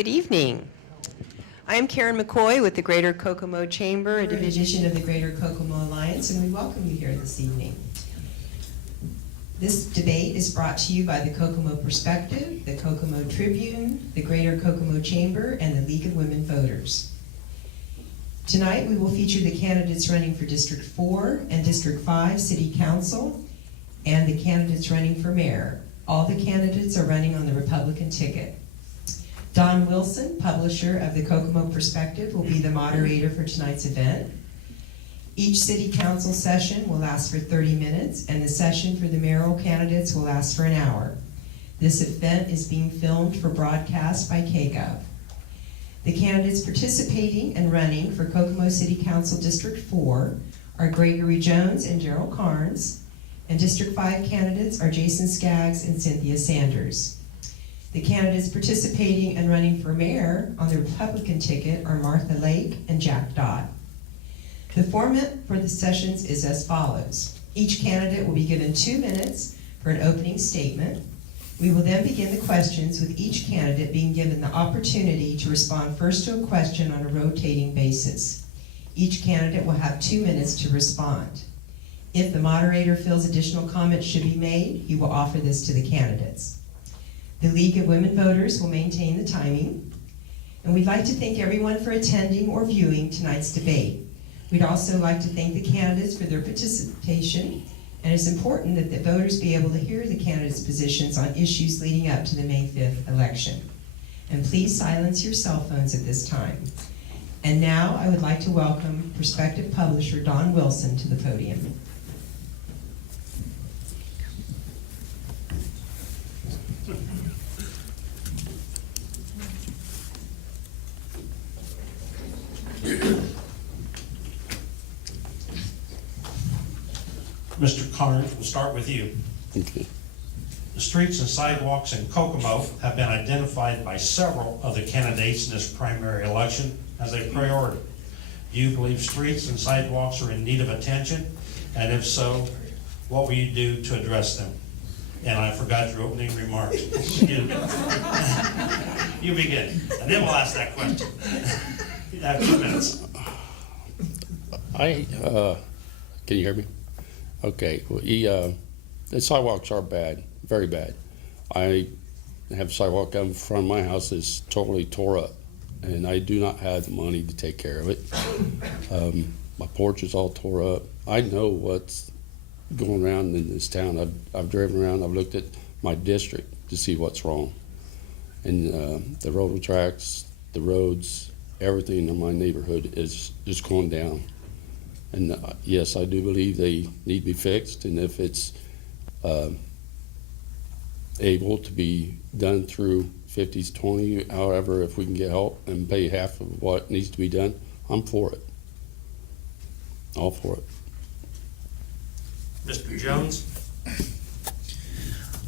Good evening. I am Karen McCoy with the Greater Kokomo Chamber, a division of the Greater Kokomo Alliance, and we welcome you here this evening. This debate is brought to you by the Kokomo Perspective, the Kokomo Tribune, the Greater Kokomo Chamber, and the League of Women Voters. Tonight we will feature the candidates running for District 4 and District 5 City Council, and the candidates running for mayor. All the candidates are running on the Republican ticket. Don Wilson, publisher of the Kokomo Perspective, will be the moderator for tonight's event. Each city council session will last for 30 minutes, and the session for the mayoral candidates will last for an hour. This event is being filmed for broadcast by KGov. The candidates participating and running for Kokomo City Council District 4 are Gregory Jones and Gerald Carnes, and District 5 candidates are Jason Skaggs and Cynthia Sanders. The candidates participating and running for mayor on the Republican ticket are Martha Lake and Jack Dodd. The format for the sessions is as follows. Each candidate will be given 2 minutes for an opening statement. We will then begin the questions, with each candidate being given the opportunity to respond first to a question on a rotating basis. Each candidate will have 2 minutes to respond. If the moderator feels additional comments should be made, he will offer this to the candidates. The League of Women Voters will maintain the timing. And we'd like to thank everyone for attending or viewing tonight's debate. We'd also like to thank the candidates for their participation, and it's important that the voters be able to hear the candidates' positions on issues leading up to the May 5th election. And please silence your cell phones at this time. And now I would like to welcome prospective publisher Don Wilson to the podium. Mr. Carnes, we'll start with you. Okay. The streets and sidewalks in Kokomo have been identified by several of the candidates in this primary election as a priority. Do you believe streets and sidewalks are in need of attention? And if so, what will you do to address them? And I forgot your opening remarks. Excuse me. You begin, and then we'll ask that question. You have 2 minutes. Can you hear me? Okay, well, the sidewalks are bad, very bad. I have a sidewalk in front of my house that's totally tore up, and I do not have the money to take care of it. My porch is all tore up. I know what's going around in this town. I've driven around, I've looked at my district to see what's wrong. And the railroad tracks, the roads, everything in my neighborhood is just going down. And yes, I do believe they need to be fixed, and if it's able to be done through 50s, 20, however, if we can get help and pay half of what needs to be done, I'm for it. All for it. Mr. Jones?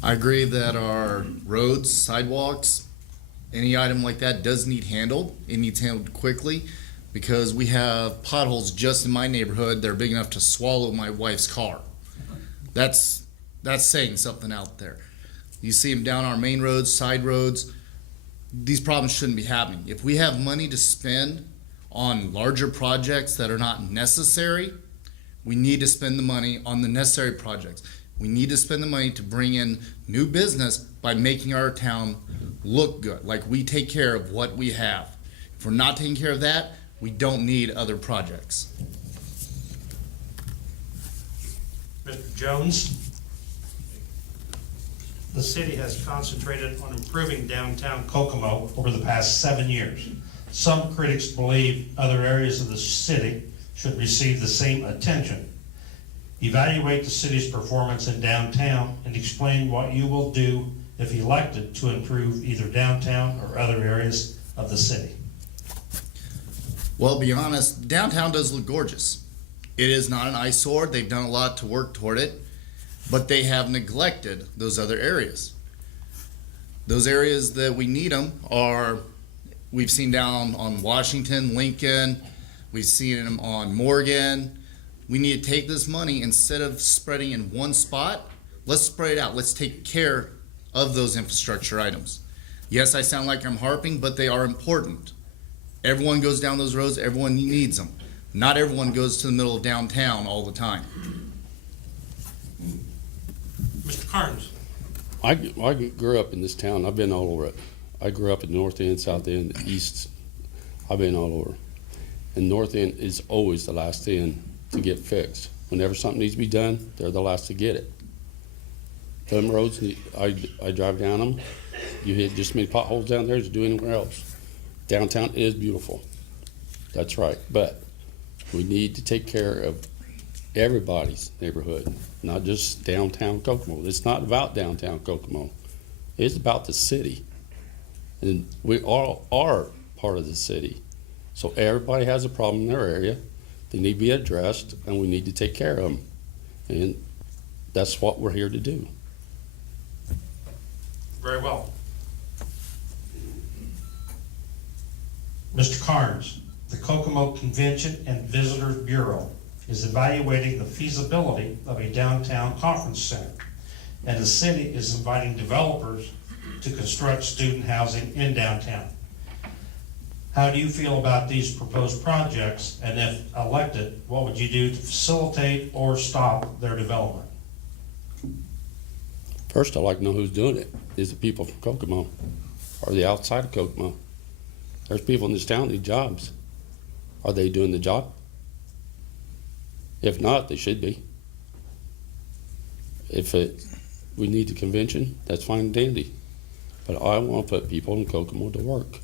I agree that our roads, sidewalks, any item like that does need handled. It needs handled quickly, because we have potholes just in my neighborhood that are big enough to swallow my wife's car. That's saying something out there. You see them down our main roads, side roads. These problems shouldn't be happening. If we have money to spend on larger projects that are not necessary, we need to spend the money on the necessary projects. We need to spend the money to bring in new business by making our town look good, like we take care of what we have. If we're not taking care of that, we don't need other projects. Mr. Jones? The city has concentrated on improving downtown Kokomo over the past 7 years. Some critics believe other areas of the city should receive the same attention. Evaluate the city's performance in downtown and explain what you will do if elected to improve either downtown or other areas of the city. Well, to be honest, downtown does look gorgeous. It is not an eyesore. They've done a lot to work toward it, but they have neglected those other areas. Those areas that we need them are, we've seen down on Washington, Lincoln, we've seen them on Morgan. We need to take this money, instead of spreading in one spot, let's spread it out. Let's take care of those infrastructure items. Yes, I sound like I'm harping, but they are important. Everyone goes down those roads, everyone needs them. Not everyone goes to the middle of downtown all the time. Mr. Carnes? I grew up in this town. I've been all over it. I grew up in North End, South End, East. I've been all over. And North End is always the last end to get fixed. Whenever something needs to be done, they're the last to get it. Them roads, I drive down them. You hit just as many potholes down there as you do anywhere else. Downtown is beautiful. That's right. But we need to take care of everybody's neighborhood, not just downtown Kokomo. It's not about downtown Kokomo. It's about the city. And we all are part of the city. So everybody has a problem in their area. They need to be addressed, and we need to take care of them. And that's what we're here to do. Very well. Mr. Carnes, the Kokomo Convention and Visitors Bureau is evaluating the feasibility of a downtown conference center, and the city is inviting developers to construct student housing in downtown. How do you feel about these proposed projects, and if elected, what would you do to facilitate or stop their development? First, I'd like to know who's doing it. Is it people from Kokomo or the outside of Kokomo? There's people in this town that need jobs. Are they doing the job? If not, they should be. If we need the convention, that's fine and dandy. But I want to put people in Kokomo to work.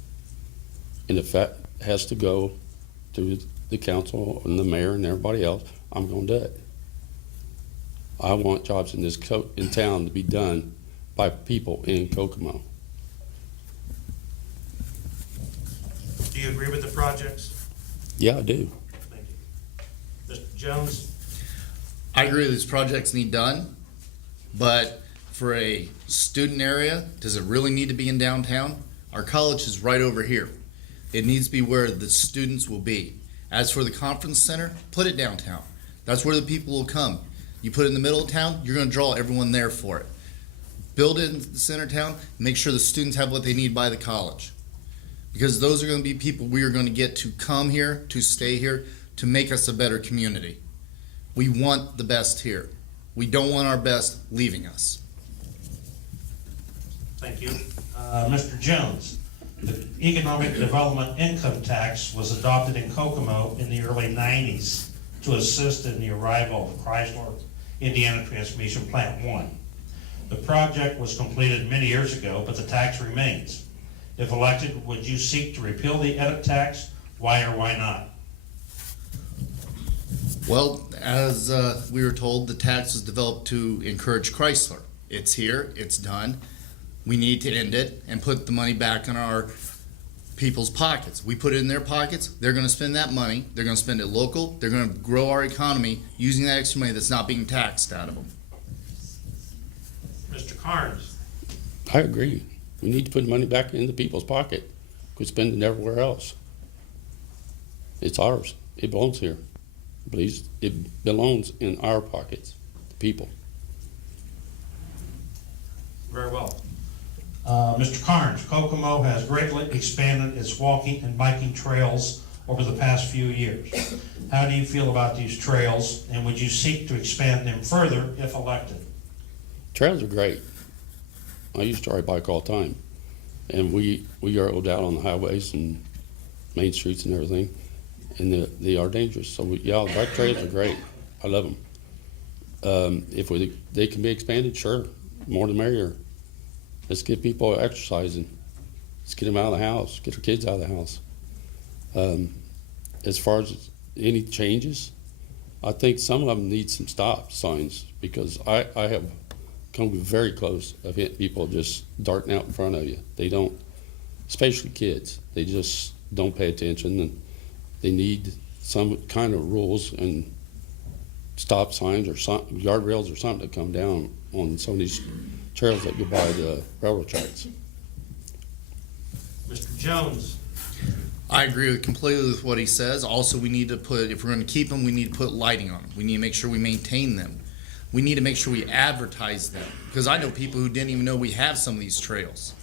And if that has to go through the council and the mayor and everybody else, I'm going to do it. I want jobs in this in town to be done by people in Kokomo. Do you agree with the projects? Yeah, I do. Thank you. Mr. Jones? I agree these projects need done, but for a student area, does it really need to be in downtown? Our college is right over here. It needs to be where the students will be. As for the conference center, put it downtown. That's where the people will come. You put it in the middle of town, you're gonna draw everyone there for it. Build it in the center of town, make sure the students have what they need by the college. Because those are gonna be people we are gonna get to come here, to stay here, to make us a better community. We want the best here. We don't want our best leaving us. Thank you. Mr. Jones, the economic development income tax was adopted in Kokomo in the early 90s to assist in the arrival of Chrysler Indiana Transmission Plant 1. The project was completed many years ago, but the tax remains. If elected, would you seek to repeal the edit tax? Why or why not? Well, as we were told, the tax was developed to encourage Chrysler. It's here, it's done. We need to end it and put the money back in our people's pockets. We put it in their pockets, they're gonna spend that money, they're gonna spend it local, they're gonna grow our economy using that extra money that's not being taxed out of them. Mr. Carnes? I agree. We need to put money back in the people's pocket. Quit spending it everywhere else. It's ours. It belongs here. Please, it belongs in our pockets, the people. Very well. Mr. Carnes, Kokomo has greatly expanded its walking and biking trails over the past few years. How do you feel about these trails, and would you seek to expand them further if elected? Trails are great. I used to ride bike all the time. And we rode out on the highways and main streets and everything. And they are dangerous. So yeah, bike trails are great. I love them. If they can be expanded, sure, more the merrier. Let's get people exercising. Let's get them out of the house, get our kids out of the house. As far as any changes, I think some of them need some stop signs, because I have come very close of hitting people just darting out in front of you. They don't, especially kids, they just don't pay attention, and they need some kind of rules and stop signs or some guardrails or something to come down on some of these trails that go by the railroad tracks. Mr. Jones? I agree completely with what he says. Also, we need to put, if we're going to keep them, we need to put lighting on them. We need to make sure we maintain them. We need to make sure we advertise them, because I know people who didn't even know we have some of these trails.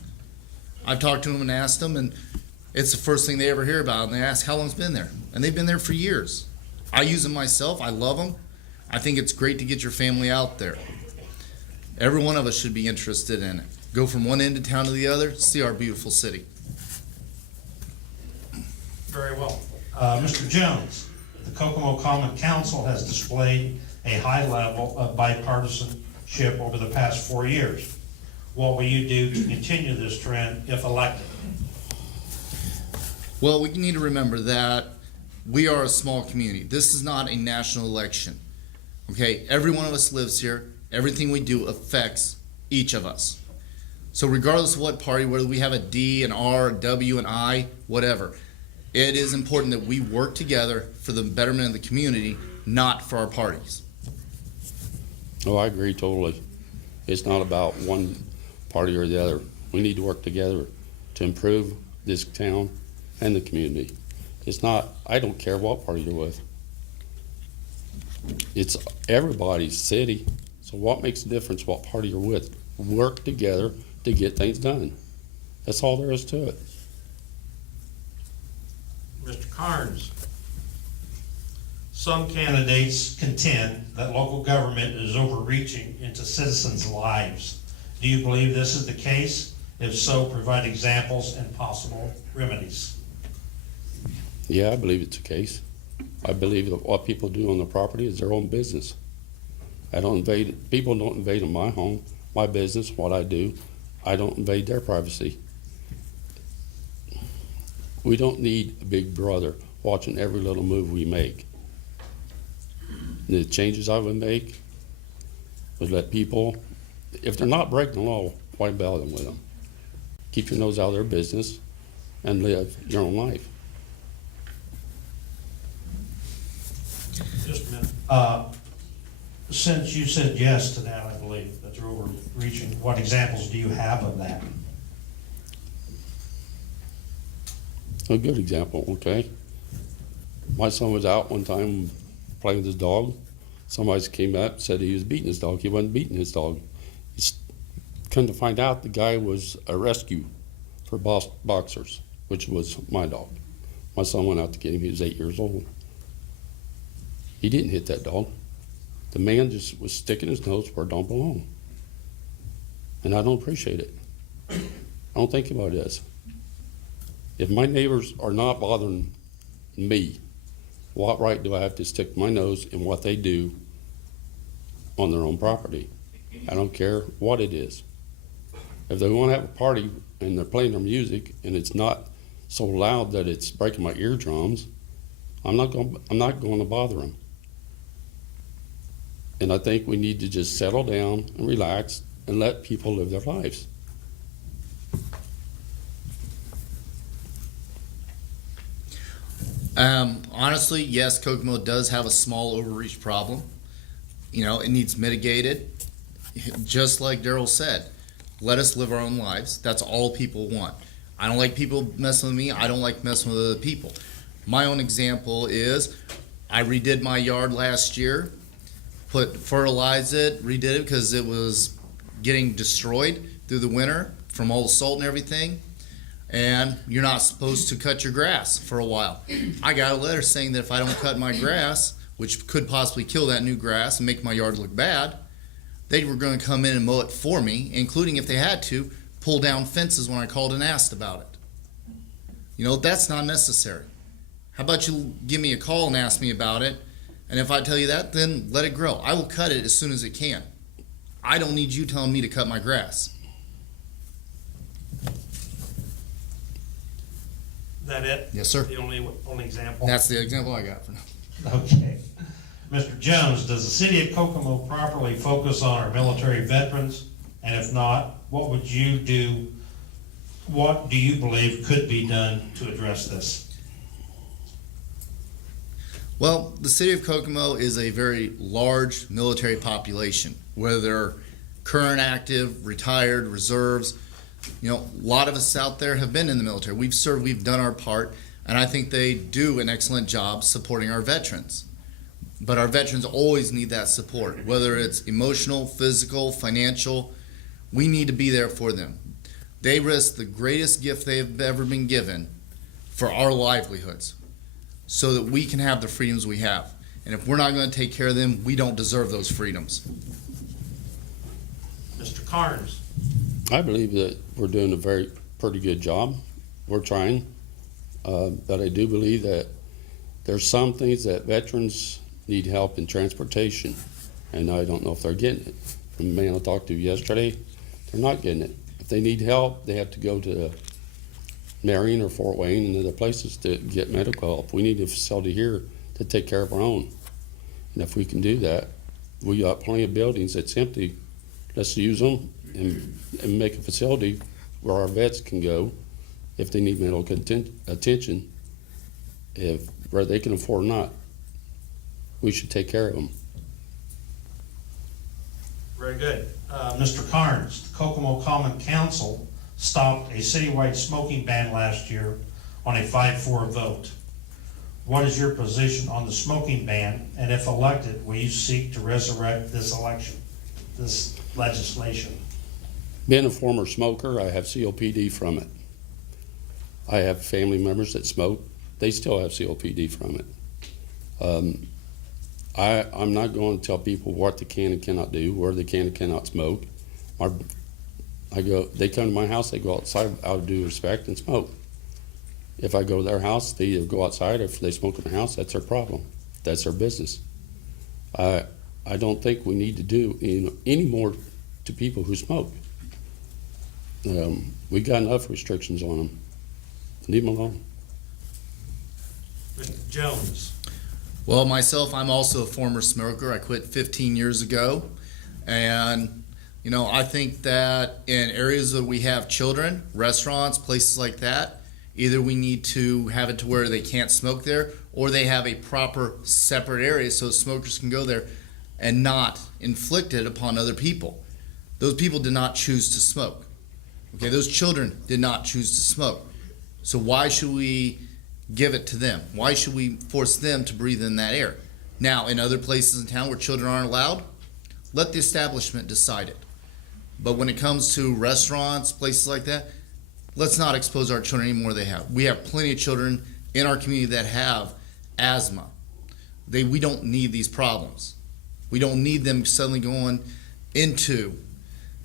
I've talked to them and asked them, and it's the first thing they ever hear about. And they ask how long it's been there, and they've been there for years. I use them myself. I love them. I think it's great to get your family out there. Every one of us should be interested in it. Go from one end of town to the other, see our beautiful city. Very well. Mr. Jones, the Kokomo Common Council has displayed a high level of bipartisanship over the past 4 years. What will you do to continue this trend if elected? Well, we need to remember that we are a small community. This is not a national election. Okay, every one of us lives here. Everything we do affects each of us. So regardless of what party, whether we have a D, an R, a W, an I, whatever, it is important that we work together for the betterment of the community, not for our parties. Oh, I agree totally. It's not about one party or the other. We need to work together to improve this town and the community. It's not, I don't care what party you're with. It's everybody's city. So what makes a difference what party you're with? Work together to get things done. That's all there is to it. Mr. Carnes, some candidates contend that local government is overreaching into citizens' lives. Do you believe this is the case? If so, provide examples and possible remedies. Yeah, I believe it's the case. I believe that what people do on the property is their own business. People don't invade in my home, my business, what I do. I don't invade their privacy. We don't need a big brother watching every little move we make. The changes I would make would let people, if they're not breaking the law, why bother them with them? Keep your nose out of their business and live your own life. Just a minute. Since you said yes to that, I believe, that they're overreaching, what examples do you have of that? A good example, okay? My son was out one time playing with his dog. Somebody came up and said he was beating his dog. He wasn't beating his dog. Come to find out, the guy was a rescue for boxers, which was my dog. My son went out to get him. He was 8 years old. He didn't hit that dog. The man just was sticking his nose where it don't belong. And I don't appreciate it. I don't think about this. If my neighbors are not bothering me, what right do I have to stick my nose in what they do on their own property? I don't care what it is. If they want to have a party and they're playing their music and it's not so loud that it's breaking my eardrums, I'm not going to bother them. And I think we need to just settle down and relax and let people live their lives. Honestly, yes, Kokomo does have a small overreach problem. You know, it needs mitigated. Just like Daryl said, let us live our own lives. That's all people want. I don't like people messing with me. I don't like messing with other people. My own example is I redid my yard last year, fertilized it, redid it because it was getting destroyed through the winter from all the salt and everything. And you're not supposed to cut your grass for a while. I got a letter saying that if I don't cut my grass, which could possibly kill that new grass and make my yard look bad, they were going to come in and mow it for me, including, if they had to, pull down fences when I called and asked about it. You know, that's not necessary. How about you give me a call and ask me about it, and if I tell you that, then let it grow. I will cut it as soon as it can. I don't need you telling me to cut my grass. Is that it? Yes, sir. The only example? That's the example I got for now. Okay. Mr. Jones, does the city of Kokomo properly focus on our military veterans? And if not, what would you do? What do you believe could be done to address this? Well, the city of Kokomo is a very large military population, whether they're current, active, retired, reserves. You know, a lot of us out there have been in the military. We've served, we've done our part, and I think they do an excellent job supporting our veterans. But our veterans always need that support, whether it's emotional, physical, financial. We need to be there for them. They risk the greatest gift they have ever been given for our livelihoods so that we can have the freedoms we have. And if we're not going to take care of them, we don't deserve those freedoms. Mr. Carnes? I believe that we're doing a pretty good job. We're trying. But I do believe that there's some things that veterans need help in transportation, and I don't know if they're getting it. From the man I talked to yesterday, they're not getting it. If they need help, they have to go to Marion or Fort Wayne and other places to get medical help. We need a facility here to take care of our own. And if we can do that, we got plenty of buildings that's empty. Let's use them and make a facility where our vets can go if they need medical attention, where they can afford or not. We should take care of them. Very good. Mr. Carnes, the Kokomo Common Council stopped a citywide smoking ban last year on a 5-4 vote. What is your position on the smoking ban, and if elected, will you seek to resurrect this legislation? Being a former smoker, I have COPD from it. I have family members that smoke. They still have COPD from it. I'm not going to tell people what they can and cannot do, where they can and cannot smoke. They come to my house, they go outside out of due respect and smoke. If I go to their house, they either go outside, or if they smoke in the house, that's their problem. That's their business. I don't think we need to do any more to people who smoke. We got enough restrictions on them. Leave them alone. Mr. Jones? Well, myself, I'm also a former smoker. I quit 15 years ago. And, I think that in areas that we have children, restaurants, places like that, either we need to have it to where they can't smoke there, or they have a proper separate area so smokers can go there and not inflict it upon other people. Those people did not choose to smoke. Okay, those children did not choose to smoke. So why should we give it to them? Why should we force them to breathe in that air? Now, in other places in town where children aren't allowed, let the establishment decide it. But when it comes to restaurants, places like that, let's not expose our children any more than they have. We have plenty of children in our community that have asthma. We don't need these problems. We don't need them suddenly going into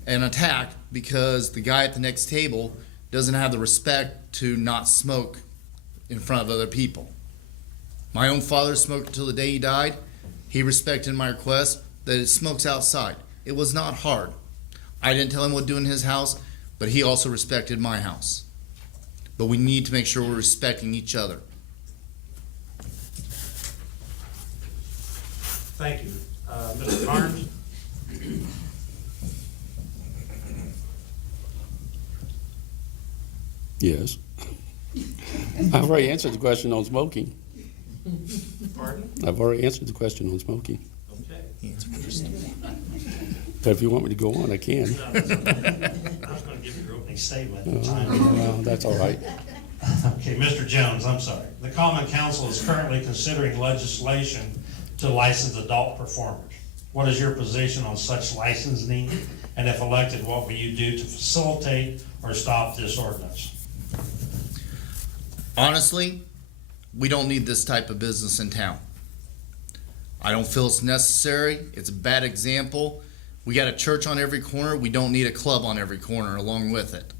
an attack because the guy at the next table doesn't have the respect to not smoke in front of other people. My own father smoked until the day he died. He respected my request that it smokes outside. It was not hard. I didn't tell him what to do in his house, but he also respected my house. But we need to make sure we're respecting each other. Thank you. Mr. Carnes? Yes. I've already answered the question on smoking. Pardon? I've already answered the question on smoking. Okay. But if you want me to go on, I can. I was going to give you your opening statement at the time. Well, that's all right. Okay, Mr. Jones, I'm sorry. The Common Council is currently considering legislation to license adult performers. What is your position on such licensing? And if elected, what will you do to facilitate or stop this ordinance? Honestly, we don't need this type of business in town. I don't feel it's necessary. It's a bad example. We got a church on every corner. We don't need a club on every corner along with it.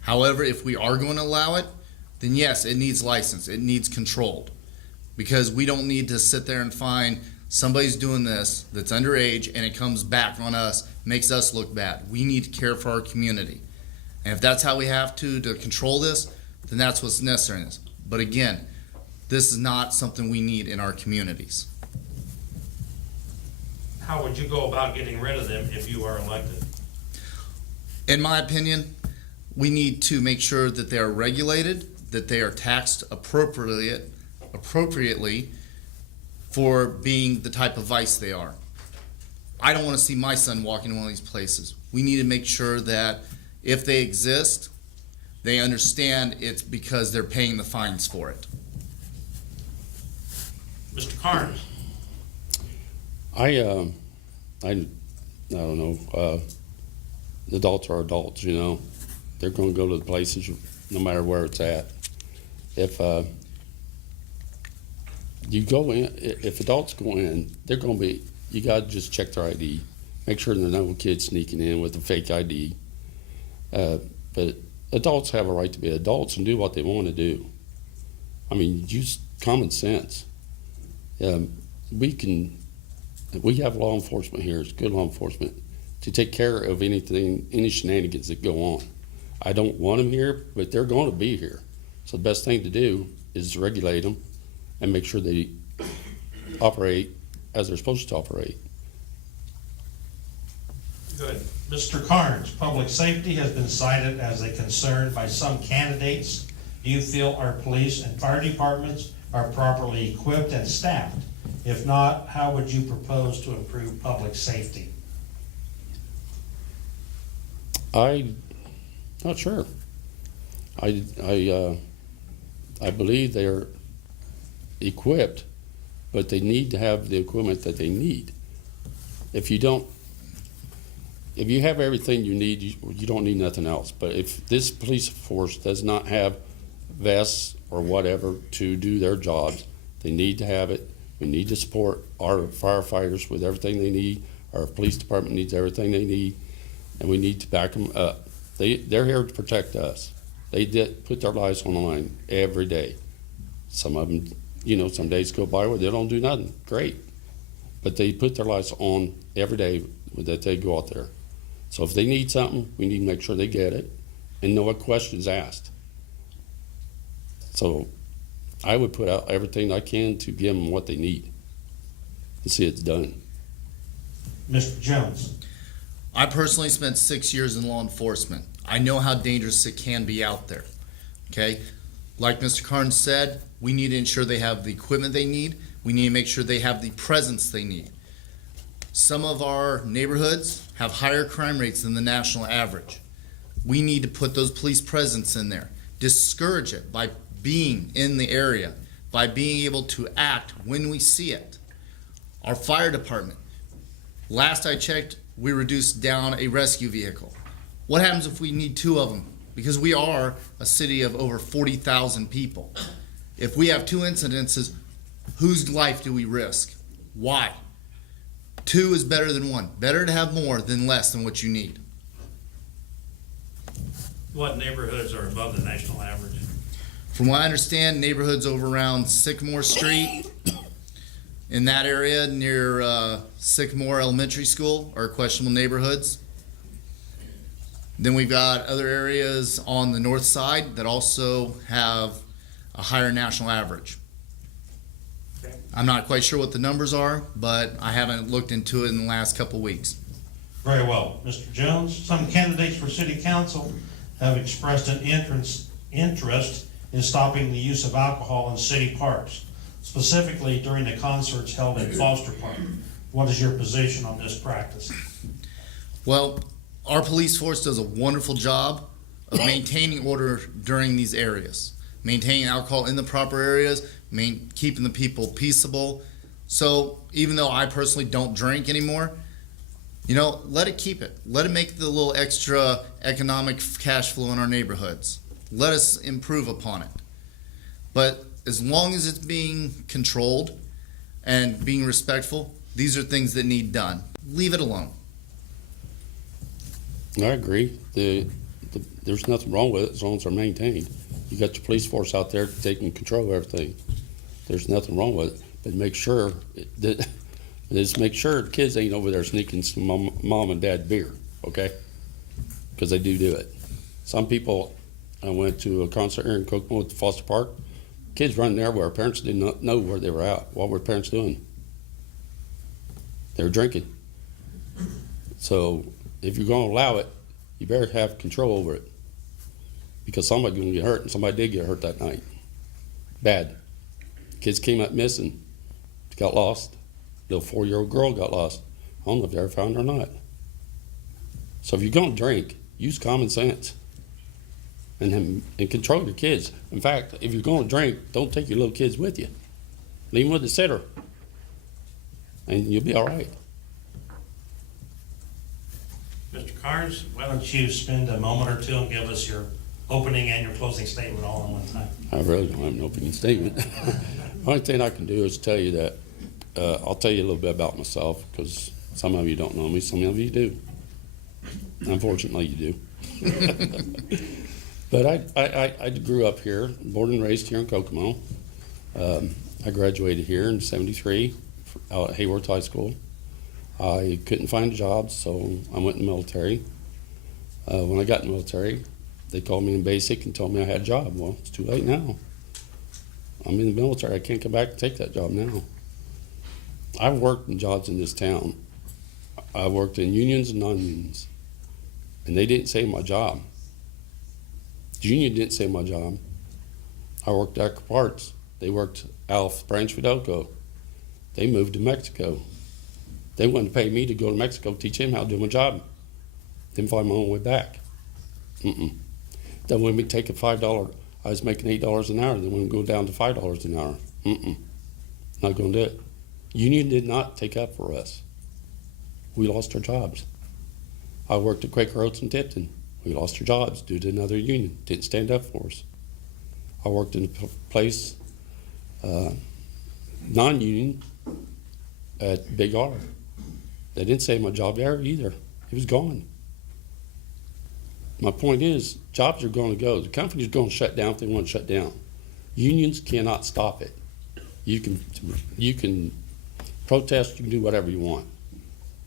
However, if we are going to allow it, then yes, it needs license. It needs controlled. Because we don't need to sit there and find somebody's doing this that's underage and it comes back on us, makes us look bad. We need to care for our community. And if that's how we have to control this, then that's what's necessary in this. But again, this is not something we need in our communities. How would you go about getting rid of them if you are elected? In my opinion, we need to make sure that they are regulated, that they are taxed appropriately for being the type of vice they are. I don't want to see my son walking in one of these places. We need to make sure that if they exist, they understand it's because they're paying the fines for it. Mr. Carnes? I don't know. Adults are adults, they're gonna go to the places no matter where it's at. If, you go in, if adults go in, they're gonna be, you gotta just check their ID. Make sure there's no kids sneaking in with a fake ID. But adults have a right to be adults and do what they wanna do. I mean, use common sense. We have law enforcement here, it's good law enforcement, to take care of anything, any shenanigans that go on. I don't want them here, but they're going to be here. So the best thing to do is regulate them and make sure they operate as they're supposed to operate. Good. Mr. Carnes, public safety has been cited as a concern by some candidates. Do you feel our police and fire departments are properly equipped and staffed? If not, how would you propose to improve public safety? I'm not sure. I believe they're equipped, but they need to have the equipment that they need. If you have everything you need, you don't need nothing else. But if this police force does not have vests or whatever to do their jobs, they need to have it. We need to support our firefighters with everything they need. Our police department needs everything they need, and we need to back them up. They're here to protect us. They did put their lives on the line every day. Some of them, some days go by where they don't do nothing. Great. But they put their lives on every day that they go out there. So if they need something, we need to make sure they get it and know what questions asked. So I would put out everything I can to give them what they need and see it's done. Mr. Jones. I personally spent 6 years in law enforcement. I know how dangerous it can be out there. Okay? Like Mr. Carnes said, we need to ensure they have the equipment they need. We need to make sure they have the presence they need. Some of our neighborhoods have higher crime rates than the national average. We need to put those police presence in there. Discourage it by being in the area, by being able to act when we see it. Our fire department, last I checked, we reduced down a rescue vehicle. What happens if we need 2 of them? Because we are a city of over 40,000 people. If we have 2 incidences, whose life do we risk? Why? 2 is better than 1. Better to have more than less than what you need. What neighborhoods are above the national average? From what I understand, neighborhoods over around Sycamore Street, in that area near Sycamore Elementary School, are questionable neighborhoods. Then we've got other areas on the north side that also have a higher national average. Okay. I'm not quite sure what the numbers are, but I haven't looked into it in the last couple weeks. Very well. Mr. Jones, some candidates for city council have expressed an interest in stopping the use of alcohol in city parks, specifically during the concerts held in Foster Park. What is your position on this practice? Well, our police force does a wonderful job of maintaining order during these areas, maintaining alcohol in the proper areas, keeping the people peaceable. So even though I personally don't drink anymore, let it keep it. Let it make the little extra economic cash flow in our neighborhoods. Let us improve upon it. But as long as it's being controlled and being respectful, these are things that need done. Leave it alone. I agree. There's nothing wrong with it as long as they're maintained. You got your police force out there taking control of everything. There's nothing wrong with it, but make sure that the kids ain't over there sneaking some mom and dad beer, okay? Because they do it. Some people, I went to a concert here in Kokomo at the Foster Park. Kids running there where parents did not know where they were at. What were parents doing? They were drinking. So if you're going to allow it, you better have control over it, because somebody's going to get hurt, and somebody did get hurt that night. Bad. Kids came up missing, got lost. Little 4-year-old girl got lost. I don't know if they ever found her or not. So if you're going to drink, use common sense and control your kids. In fact, if you're going to drink, don't take your little kids with you. Leave them with the sitter, and you'll be all right. Mr. Carnes, why don't you spend a moment or two and give us your opening and your closing statement all in one time? I really don't have an opening statement. The only thing I can do is tell you that, I'll tell you a little bit about myself, because some of you don't know me, some of you do. Unfortunately, you do. But I grew up here, born and raised here in Kokomo. I graduated here in '73 out at Hayworth High School. I couldn't find a job, so I went in the military. When I got in the military, they called me in basic and told me I had a job. Well, it's too late now. I'm in the military. I can't come back and take that job now. I've worked in jobs in this town. I worked in unions and non-unions, and they didn't save my job. The union didn't save my job. I worked at Echo Parts. They worked out of Branch Fidelco. They moved to Mexico. They wanted to pay me to go to Mexico, teach them how to do my job. Then find my own way back. They wanted me to take a $5. I was making $8 an hour. They wanted to go down to $5 an hour. Not going to do it. Union did not take up for us. We lost our jobs. I worked at Quaker Oats in Tipton. We lost our jobs due to another union. Didn't stand up for us. I worked in a place, non-union, at Big R. They didn't save my job there either. It was gone. My point is, jobs are going to go. The company's going to shut down if they want to shut down. Unions cannot stop it. You can protest, you can do whatever you want.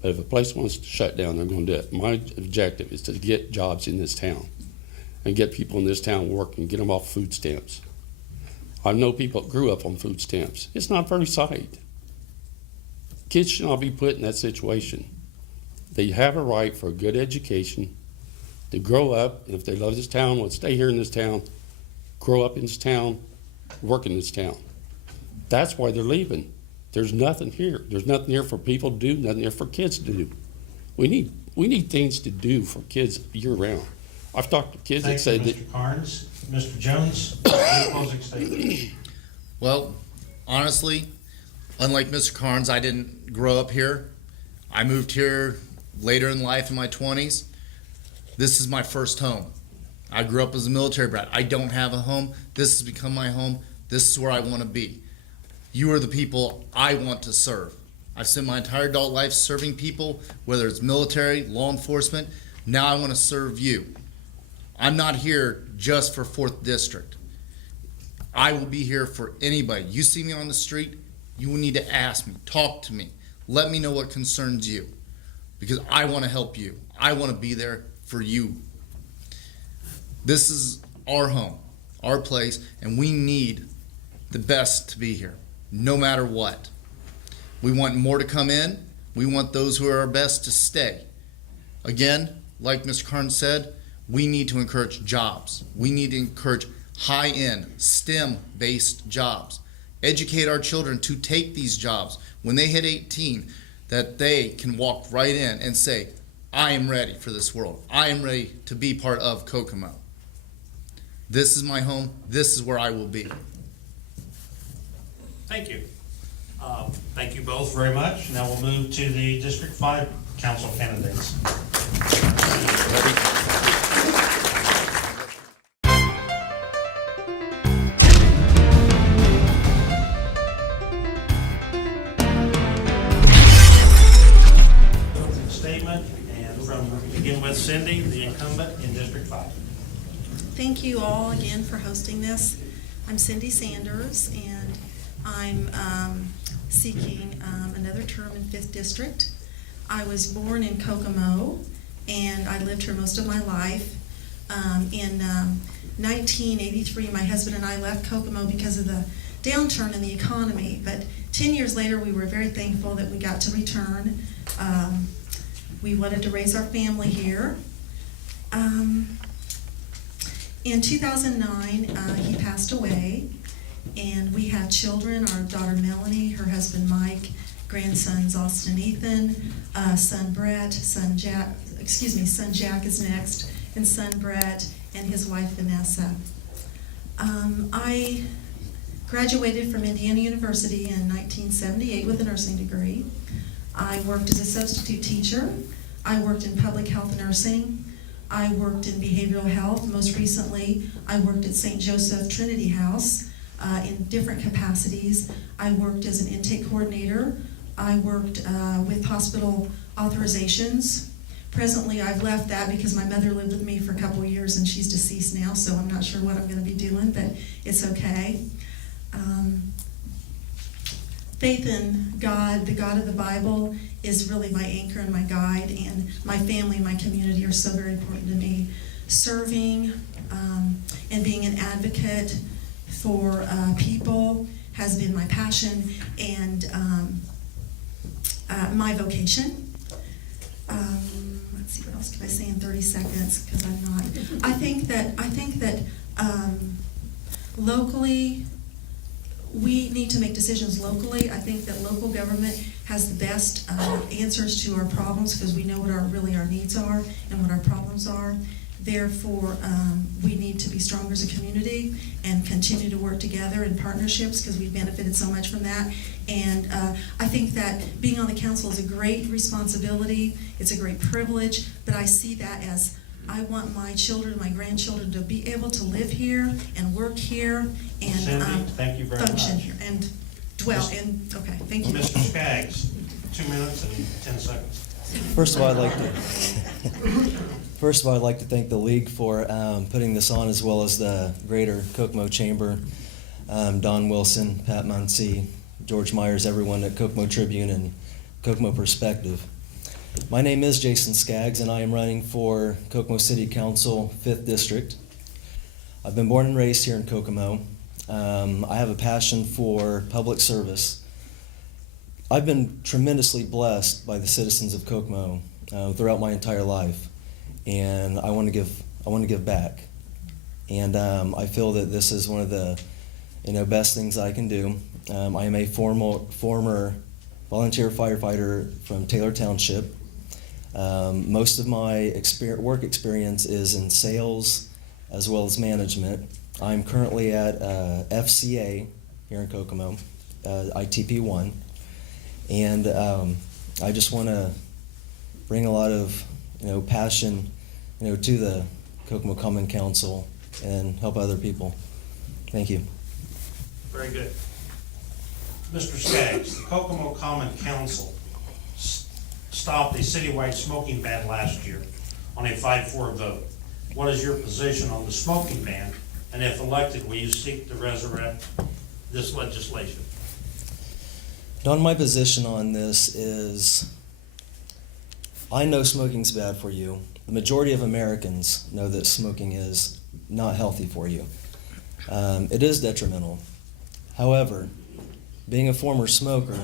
But if a place wants to shut down, they're going to do it. My objective is to get jobs in this town and get people in this town working, get them off food stamps. I know people that grew up on food stamps. It's not a very sight. Kids should not be put in that situation. They have a right for a good education, to grow up, and if they love this town, want to stay here in this town, grow up in this town, work in this town. That's why they're leaving. There's nothing here. There's nothing here for people to do, nothing here for kids to do. We need things to do for kids year round. I've talked to kids that say that. Thank you, Mr. Carnes. Mr. Jones, your closing statement. Well, honestly, unlike Mr. Carnes, I didn't grow up here. I moved here later in life in my 20s. This is my first home. I grew up as a military brat. I don't have a home. This has become my home. This is where I want to be. You are the people I want to serve. I've spent my entire adult life serving people, whether it's military, law enforcement. Now I want to serve you. I'm not here just for 4th District. I will be here for anybody. You see me on the street, you will need to ask me, talk to me, let me know what concerns you, because I want to help you. I want to be there for you. This is our home, our place, and we need the best to be here, no matter what. We want more to come in. We want those who are our best to stay. Again, like Mr. Carnes said, we need to encourage jobs. We need to encourage high-end, STEM-based jobs. Educate our children to take these jobs when they hit 18, that they can walk right in and say, I am ready for this world. I am ready to be part of Kokomo. This is my home. This is where I will be. Thank you. Thank you both very much. Now we'll move to the District 5 council candidates. Statement, and begin with Cindy, the incumbent in District 5. Thank you all again for hosting this. I'm Cindy Sanders, and I'm seeking another term in 5th District. I was born in Kokomo, and I lived here most of my life. In 1983, my husband and I left Kokomo because of the downturn in the economy, but 10 years later, we were very thankful that we got to return. We wanted to raise our family here. In 2009, he passed away, and we had children, our daughter Melanie, her husband Mike, grandsons Austin and Ethan, son Brett, son Jack is next, and son Brett, and his wife Vanessa. I graduated from Indiana University in 1978 with a nursing degree. I worked as a substitute teacher. I worked in public health nursing. I worked in behavioral health. Most recently, I worked at St. Joseph Trinity House in different capacities. I worked as an intake coordinator. I worked with hospital authorizations. Presently, I've left that because my mother lived with me for a couple of years and she's deceased now, so I'm not sure what I'm going to be doing, but it's okay. Faith in God, the God of the Bible, is really my anchor and my guide, and my family and my community are so very important to me. Serving and being an advocate for people has been my passion and my vocation. Let's see, what else can I say in 30 seconds? Because I'm not. I think that locally, we need to make decisions locally. I think that local government has the best answers to our problems because we know what our needs are and what our problems are. Therefore, we need to be stronger as a community and continue to work together in partnerships because we've benefited so much from that. And I think that being on the council is a great responsibility. It's a great privilege, but I see that as I want my children, my grandchildren to be able to live here and work here and Cindy, thank you very function much. here and dwell in. Okay, thank you. Mr. Skaggs, 2 minutes and 10 seconds. First of all, I'd like to thank the league for putting this on, as well as the Greater Kokomo Chamber, Don Wilson, Pat Muncie, George Myers, everyone at Kokomo Tribune and Kokomo Perspective. My name is Jason Skaggs, and I am running for Kokomo City Council, 5th District. I've been born and raised here in Kokomo. I have a passion for public service. I've been tremendously blessed by the citizens of Kokomo throughout my entire life, and I want to give back. And I feel that this is one of the best things I can do. I am a former volunteer firefighter from Taylor Township. Most of my work experience is in sales as well as management. I'm currently at FCA here in Kokomo, ITP1. And I just want to bring a lot of, passion, to the Kokomo Common Council and help other people. Thank you. Very good. Mr. Skaggs, the Kokomo Common Council stopped a citywide smoking ban last year on a 5-4 vote. What is your position on the smoking ban? And if elected, will you seek to resurrect this legislation? Don, my position on this is, I know smoking's bad for you. The majority of Americans know that smoking is not healthy for you. It is detrimental. However, being a former smoker,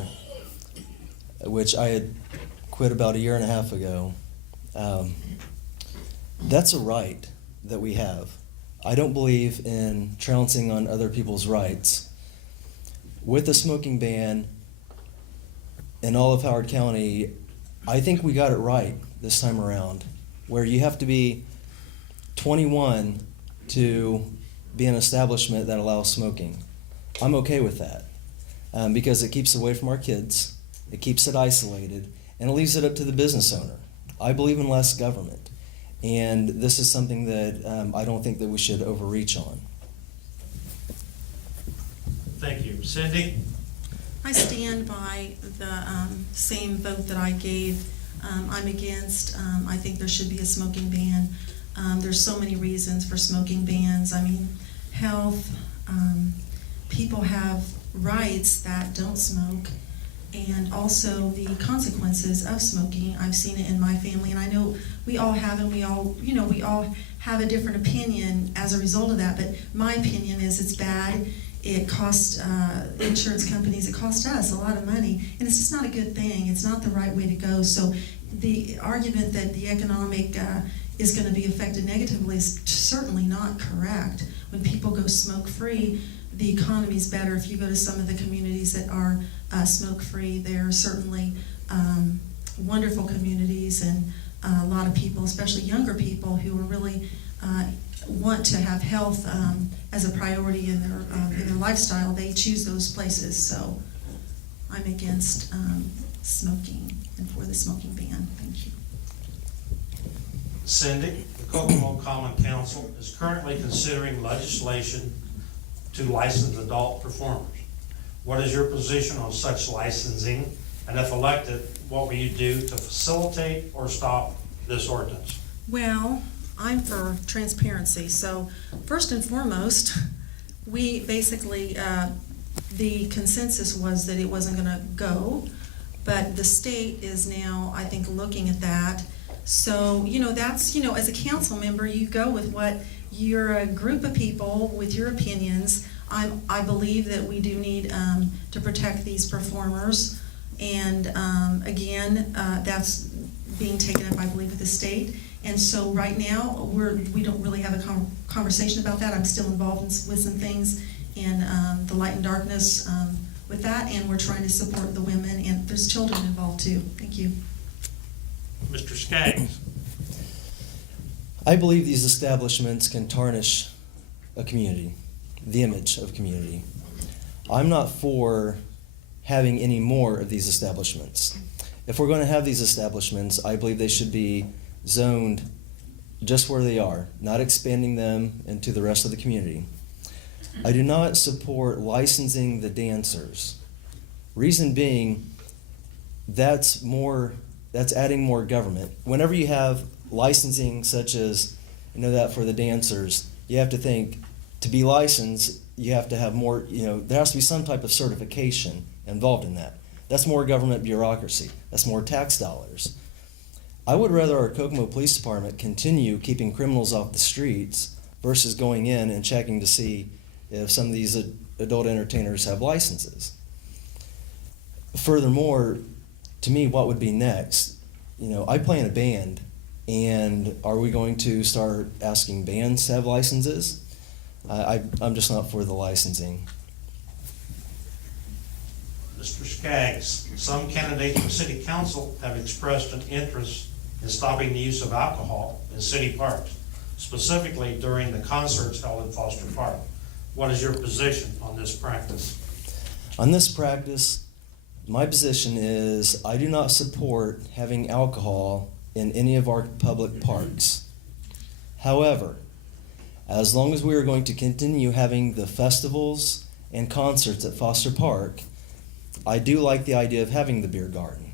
which I had quit about 1.5 years ago, that's a right that we have. I don't believe in trouncing on other people's rights. With the smoking ban in all of Howard County, I think we got it right this time around, where you have to be 21 to be an establishment that allows smoking. I'm okay with that because it keeps it away from our kids, it keeps it isolated, and it leaves it up to the business owner. I believe in less government, and this is something that I don't think that we should overreach on. Thank you. Cindy? I stand by the same vote that I gave. I'm against. I think there should be a smoking ban. There's so many reasons for smoking bans. I mean, health. People have rights that don't smoke, and also the consequences of smoking. I've seen it in my family, and I know we all have, and we all have a different opinion as a result of that. But my opinion is it's bad. It costs insurance companies, it costs us a lot of money, and it's just not a good thing. It's not the right way to go. So the argument that the economic is going to be affected negatively is certainly not correct. When people go smoke-free, the economy's better. If you go to some of the communities that are smoke-free, they're certainly wonderful communities, and a lot of people, especially younger people, who are really want to have health as a priority in their lifestyle, they choose those places. So I'm against smoking and for the smoking ban. Thank you. Cindy, the Kokomo Common Council is currently considering legislation to license adult performers. What is your position on such licensing? And if elected, what will you do to facilitate or stop this ordinance? Well, I'm for transparency, so first and foremost, we basically, the consensus was that it wasn't gonna go, but the state is now, I think, looking at that. So, that's, as a council member, you go with what, you're a group of people with your opinions. I believe that we do need to protect these performers, and again, that's being taken up, I believe, with the state. And so right now, we don't really have a conversation about that. I'm still involved with some things in the light and darkness with that, and we're trying to support the women, and there's children involved too. Thank you. Mr. Skaggs? I believe these establishments can tarnish a community, the image of a community. I'm not for having any more of these establishments. If we're going to have these establishments, I believe they should be zoned just where they are, not expanding them into the rest of the community. I do not support licensing the dancers. Reason being, that's adding more government. Whenever you have licensing such as, that for the dancers, you have to think, to be licensed, you have to have more, there has to be some type of certification involved in that. That's more government bureaucracy. That's more tax dollars. I would rather our Kokomo Police Department continue keeping criminals off the streets versus going in and checking to see if some of these adult entertainers have licenses. Furthermore, to me, what would be next? I play in a band, and are we going to start asking bands to have licenses? I'm just not for the licensing. Mr. Skaggs, some candidates for city council have expressed an interest in stopping the use of alcohol in city parks, specifically during the concerts held in Foster Park. What is your position on this practice? On this practice, my position is I do not support having alcohol in any of our public parks. However, as long as we are going to continue having the festivals and concerts at Foster Park, I do like the idea of having the beer garden.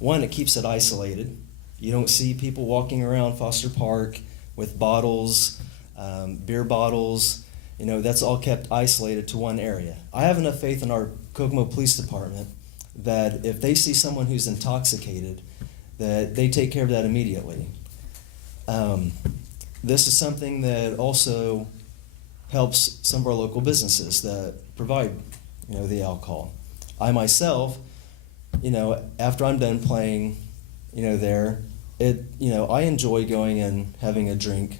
One, it keeps it isolated. You don't see people walking around Foster Park with bottles, beer bottles. That's all kept isolated to one area. I have enough faith in our Kokomo Police Department that if they see someone who's intoxicated, that they take care of that immediately. This is something that also helps some of our local businesses that provide, the alcohol. I myself, after I'm done playing, there, I enjoy going and having a drink,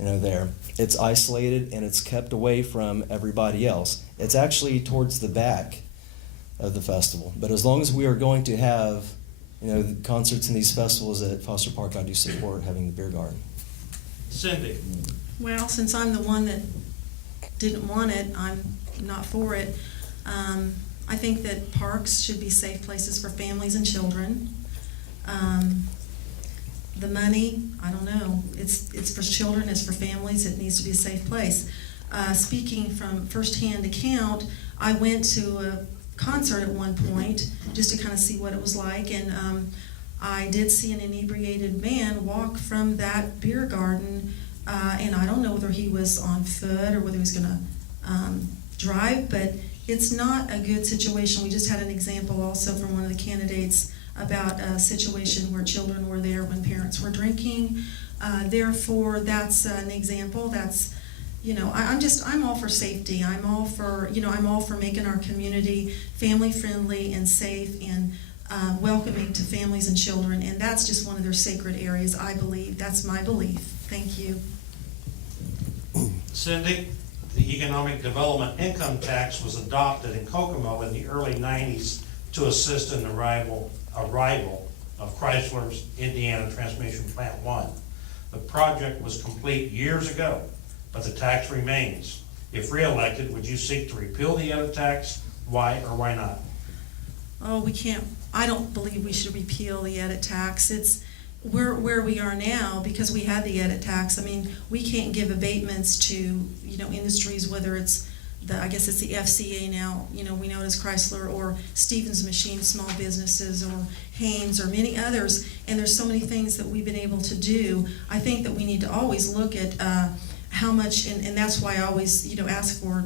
there. It's isolated and it's kept away from everybody else. It's actually towards the back of the festival. But as long as we are going to have, concerts and these festivals at Foster Park, I do support having the beer garden. Cindy? Well, since I'm the one that didn't want it, I'm not for it. I think that parks should be safe places for families and children. The money, I don't know. It's for children, it's for families, it needs to be a safe place. Speaking from firsthand account, I went to a concert at one point just to kind of see what it was like, and I did see an inebriated man walk from that beer garden, and I don't know whether he was on foot or whether he was gonna drive, but it's not a good situation. We just had an example also from one of the candidates about a situation where children were there when parents were drinking. Therefore, that's an example. That's, I'm all for safety. I'm all for making our community family friendly and safe and welcoming to families and children. And that's just one of their sacred areas, I believe. That's my belief. Thank you. Cindy, the economic development income tax was adopted in Kokomo in the early 90s to assist in the arrival of Chrysler's Indiana Transmission Plant 1. The project was complete years ago, but the tax remains. If re-elected, would you seek to repeal the edit tax? Why or why not? Oh, we can't. I don't believe we should repeal the edit tax. It's, where we are now, because we had the edit tax, I mean, we can't give abatements to, industries, whether it's I guess it's the FCA now, we know it as Chrysler, or Stevens Machine, small businesses, or Haynes, or many others, and there's so many things that we've been able to do. I think that we need to always look at how much, and that's why I always, ask for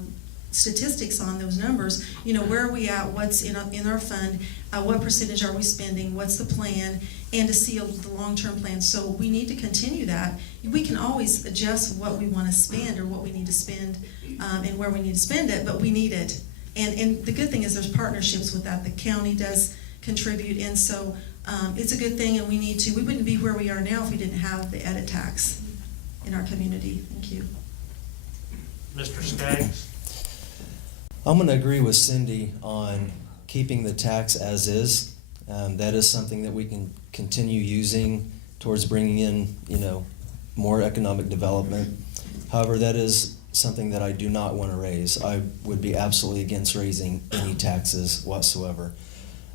statistics on those numbers. Where are we at, what's in our fund, what percentage are we spending, what's the plan, and to see the long-term plan. So we need to continue that. We can always adjust what we want to spend or what we need to spend and where we need to spend it, but we need it. And the good thing is there's partnerships with that. The county does contribute, and so it's a good thing, and we wouldn't be where we are now if we didn't have the edit tax in our community. Thank you. Mr. Skaggs? I'm going to agree with Cindy on keeping the tax as is. That is something that we can continue using towards bringing in, more economic development. However, that is something that I do not want to raise. I would be absolutely against raising any taxes whatsoever.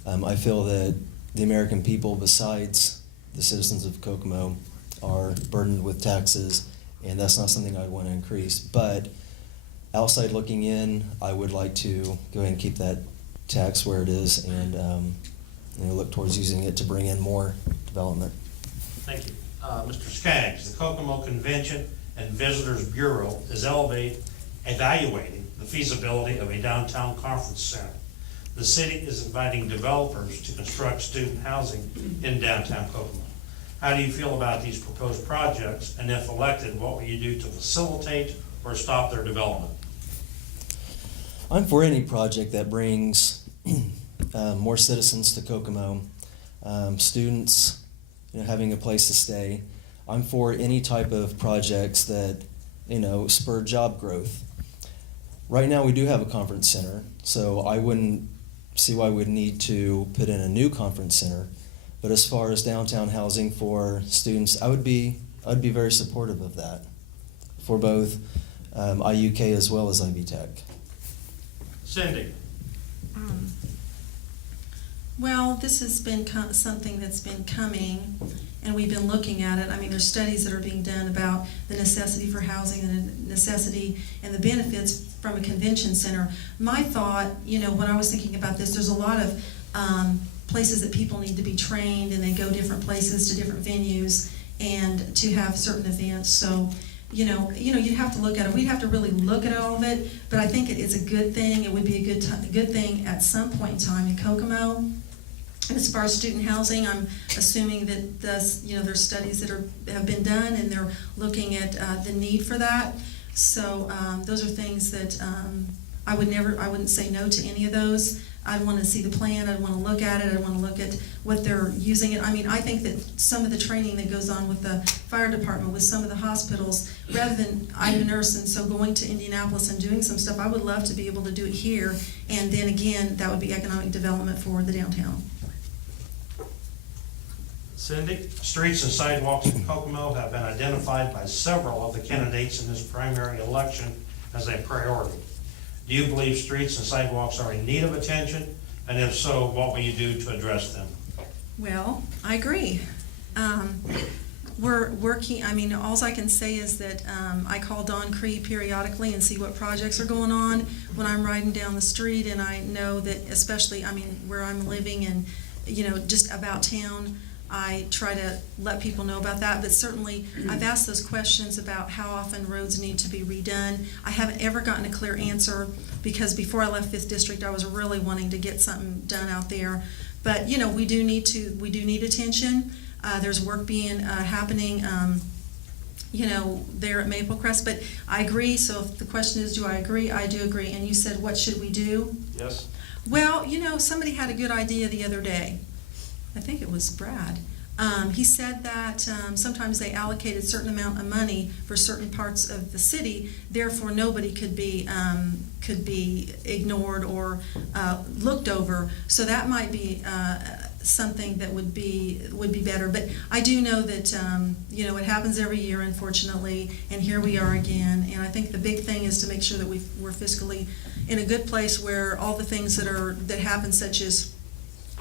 I feel that the American people, besides the citizens of Kokomo, are burdened with taxes, and that's not something I want to increase. But outside looking in, I would like to go ahead and keep that tax where it is, and look towards using it to bring in more development. Thank you. Mr. Skaggs, the Kokomo Convention and Visitors Bureau is evaluating the feasibility of a downtown conference center. The city is inviting developers to construct student housing in downtown Kokomo. How do you feel about these proposed projects, and if elected, what will you do to facilitate or stop their development? I'm for any project that brings more citizens to Kokomo, students, having a place to stay. I'm for any type of projects that, spur job growth. Right now, we do have a conference center, so I wouldn't see why we'd need to put in a new conference center. But as far as downtown housing for students, I'd be very supportive of that for both IUK as well as Ivy Tech. Cindy? Well, this has been something that's been coming, and we've been looking at it. I mean, there's studies that are being done about the necessity for housing and the necessity and the benefits from a convention center. My thought, when I was thinking about this, there's a lot of places that people need to be trained, and they go different places to different venues and to have certain events. So, you'd have to look at it. We'd have to really look at all of it, but I think it's a good thing. It would be a good thing at some point in time in Kokomo. And as far as student housing, I'm assuming that there's studies that have been done, and they're looking at the need for that. So those are things that I wouldn't say no to any of those. I'd want to see the plan. I'd want to look at it. I'd want to look at what they're using it. I mean, I think that some of the training that goes on with the fire department, with some of the hospitals, rather than I'm a nurse, and so going to Indianapolis and doing some stuff, I would love to be able to do it here. And then again, that would be economic development for the downtown. Cindy? Streets and sidewalks in Kokomo have been identified by several of the candidates in this primary election as a priority. Do you believe streets and sidewalks are in need of attention? And if so, what will you do to address them? Well, I agree. We're working, all I can say is that I call Don Cree periodically and see what projects are going on when I'm riding down the street, and I know that especially, where I'm living and, just about town, I try to let people know about that, but certainly I've asked those questions about how often roads need to be redone. I haven't ever gotten a clear answer, because before I left 5th District, I was really wanting to get something done out there. But, we do need attention. There's work being happening, there at Maple Crest, but I agree. So if the question is, do I agree? I do agree. And you said, what should we do? Yes. Well, somebody had a good idea the other day. I think it was Brad. He said that sometimes they allocated a certain amount of money for certain parts of the city, therefore nobody could be ignored or looked over. So that might be something that would be better. But I do know that it happens every year, unfortunately, and here we are again. And I think the big thing is to make sure that we're fiscally in a good place where all the things that happen, such as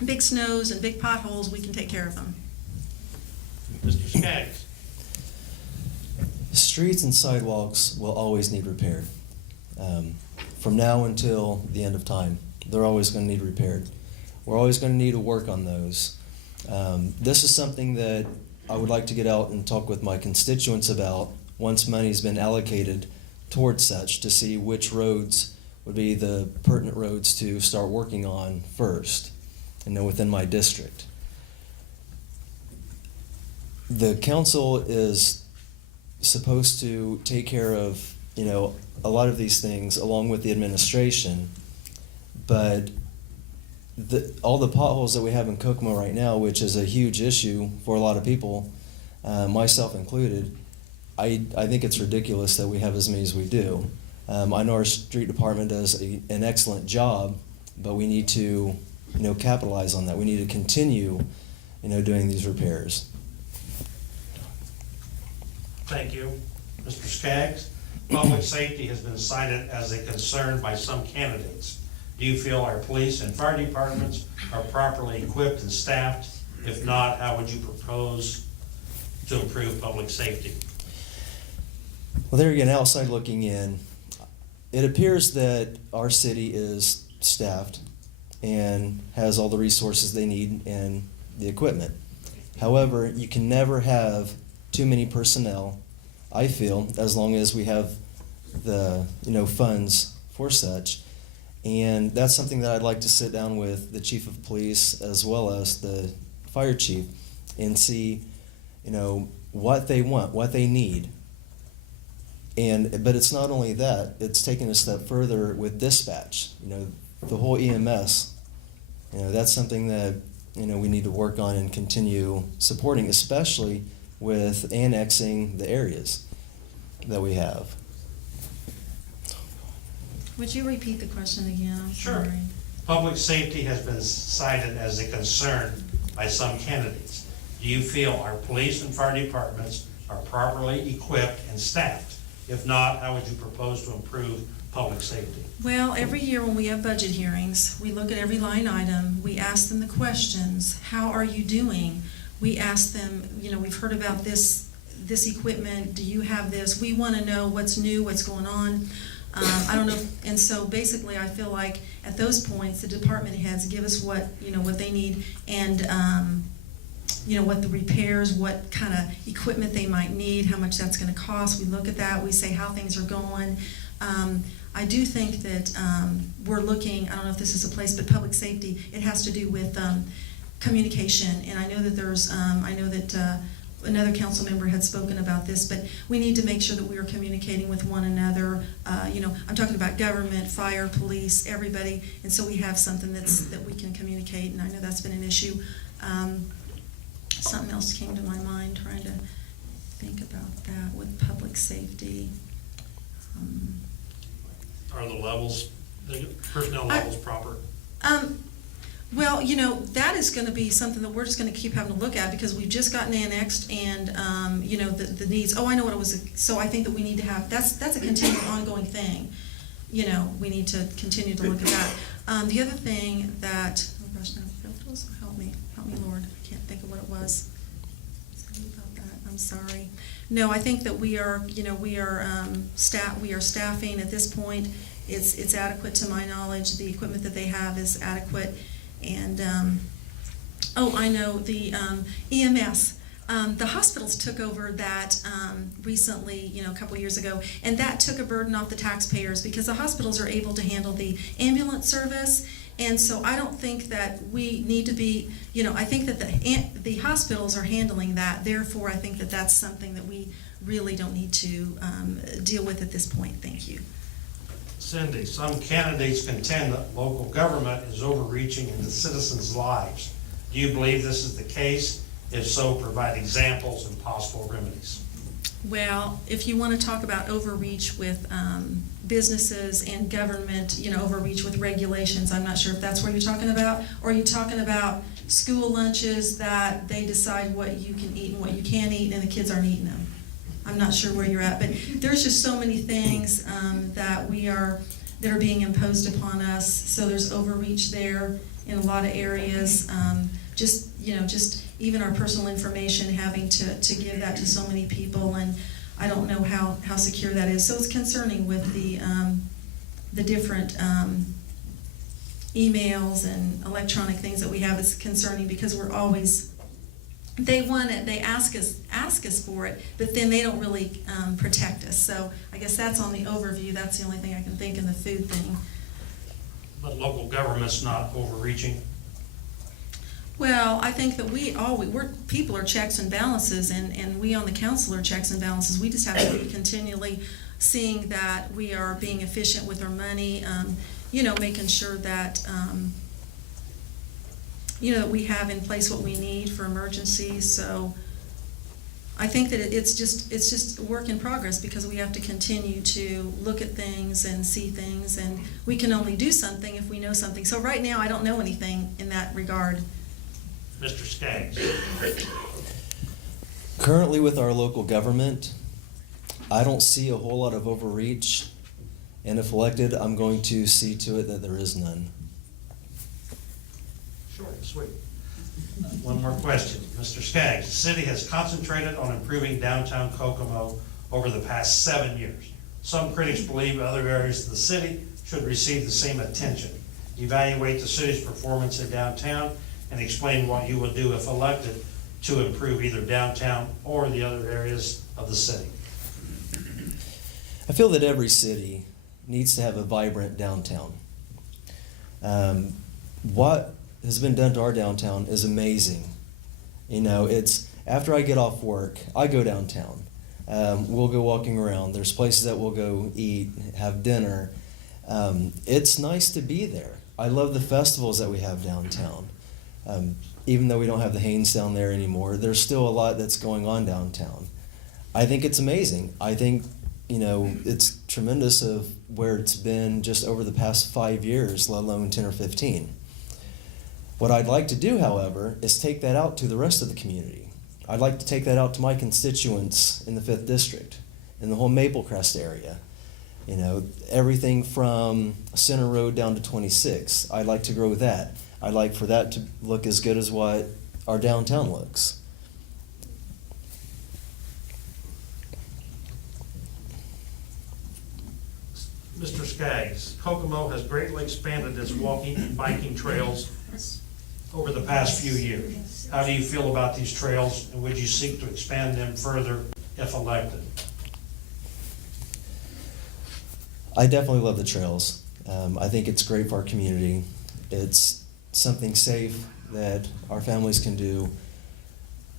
big snows and big potholes, we can take care of them. Mr. Skaggs. Streets and sidewalks will always need repaired. From now until the end of time, they're always going to need repaired. We're always going to need to work on those. This is something that I would like to get out and talk with my constituents about once money's been allocated towards such, to see which roads would be the pertinent roads to start working on first, within my district. The council is supposed to take care of, a lot of these things along with the administration, but all the potholes that we have in Kokomo right now, which is a huge issue for a lot of people, myself included, I think it's ridiculous that we have as many as we do. I know our street department does an excellent job, but we need to, capitalize on that. We need to continue, doing these repairs. Thank you. Mr. Skaggs, public safety has been cited as a concern by some candidates. Do you feel our police and fire departments are properly equipped and staffed? If not, how would you propose to improve public safety? Well, there again, outside looking in, it appears that our city is staffed and has all the resources they need and the equipment. However, you can never have too many personnel, I feel, as long as we have the funds for such. And that's something that I'd like to sit down with the chief of police as well as the fire chief and see, what they want, what they need. But it's not only that, it's taken a step further with dispatch, the whole EMS. That's something that, we need to work on and continue supporting, especially with annexing the areas that we have. Would you repeat the question again? I'm Sure. sorry. Public safety has been cited as a concern by some candidates. Do you feel our police and fire departments are properly equipped and staffed? If not, how would you propose to improve public safety? Well, every year when we have budget hearings, we look at every line item, we ask them the questions, how are you doing? We ask them, we've heard about this equipment, do you have this? We want to know what's new, what's going on. I don't know, and so basically I feel like at those points, the department heads give us what they need, and what the repairs, what kind of equipment they might need, how much that's going to cost. We look at that, we say how things are going. I do think that we're looking, I don't know if this is a place, but public safety, it has to do with communication. And I know that another council member had spoken about this, but we need to make sure that we are communicating with one another. I'm talking about government, fire, police, everybody. And so we have something that we can communicate, and I know that's been an issue. Something else came to my mind trying to think about that with public safety. Are the levels, the personnel levels proper? Well, that is going to be something that we're just going to keep having to look at, because we've just gotten annexed, and the needs. Oh, I know what it was. So I think that we need to have that's a continual, ongoing thing. We need to continue to look at that. The other thing that, oh gosh, no, help me, Lord, I can't think of what it was. Sorry about that. I'm sorry. No, I think that we are staffing at this point. It's adequate to my knowledge. The equipment that they have is adequate. And, I know the EMS. The hospitals took over that recently, a couple years ago, and that took a burden off the taxpayers, because the hospitals are able to handle the ambulance service. And so I don't think that we need to be, I think that the hospitals are handling that. Therefore, I think that that's something that we really don't need to deal with at this point. Thank you. Cindy, some candidates contend that local government is overreaching into citizens' lives. Do you believe this is the case? If so, provide examples and possible remedies. Well, if you want to talk about overreach with businesses and government, overreach with regulations, I'm not sure if that's what you're talking about. Or are you talking about school lunches that they decide what you can eat and what you can't eat, and the kids aren't eating them? I'm not sure where you're at, but there's just so many things that are being imposed upon us. So there's overreach there in a lot of areas. even our personal information, having to give that to so many people, and I don't know how secure that is. So it's concerning with the different emails and electronic things that we have. It's concerning because we're always, they want it, they ask us for it, but then they don't really protect us. So I guess that's on the overview. That's the only thing I can think in the food thing. But local government's not overreaching. Well, I think that we're people are checks and balances, and we on the council are checks and balances. We just have to be continually seeing that we are being efficient with our money, making sure that, that we have in place what we need for emergencies. So I think that it's just a work in progress because we have to continue to look at things and see things, and we can only do something if we know something. So right now, I don't know anything in that regard. Mr. Skaggs. Currently with our local government, I don't see a whole lot of overreach, and if elected, I'm going to see to it that there is none. Short and sweet. One more question. Mr. Skaggs, the city has concentrated on improving downtown Kokomo over the past 7 years. Some critics believe other areas of the city should receive the same attention. Evaluate the city's performance in downtown and explain what you will do if elected to improve either downtown or the other areas of the city. I feel that every city needs to have a vibrant downtown. What has been done to our downtown is amazing. It's after I get off work, I go downtown. We'll go walking around. There's places that we'll go eat, have dinner. It's nice to be there. I love the festivals that we have downtown. Even though we don't have the Haynes down there anymore, there's still a lot that's going on downtown. I think it's amazing. I think, it's tremendous of where it's been just over the past 5 years, let alone 10 or 15. What I'd like to do, however, is take that out to the rest of the community. I'd like to take that out to my constituents in the 5th District, in the whole Maple Crest area. Everything from Center Road down to 26. I'd like to grow that. I'd like for that to look as good as what our downtown looks. Mr. Skaggs, Kokomo has greatly expanded its walking and biking trails over the past few years. How do you feel about these trails, and would you seek to expand them further if elected? I definitely love the trails. I think it's great for our community. It's something safe that our families can do.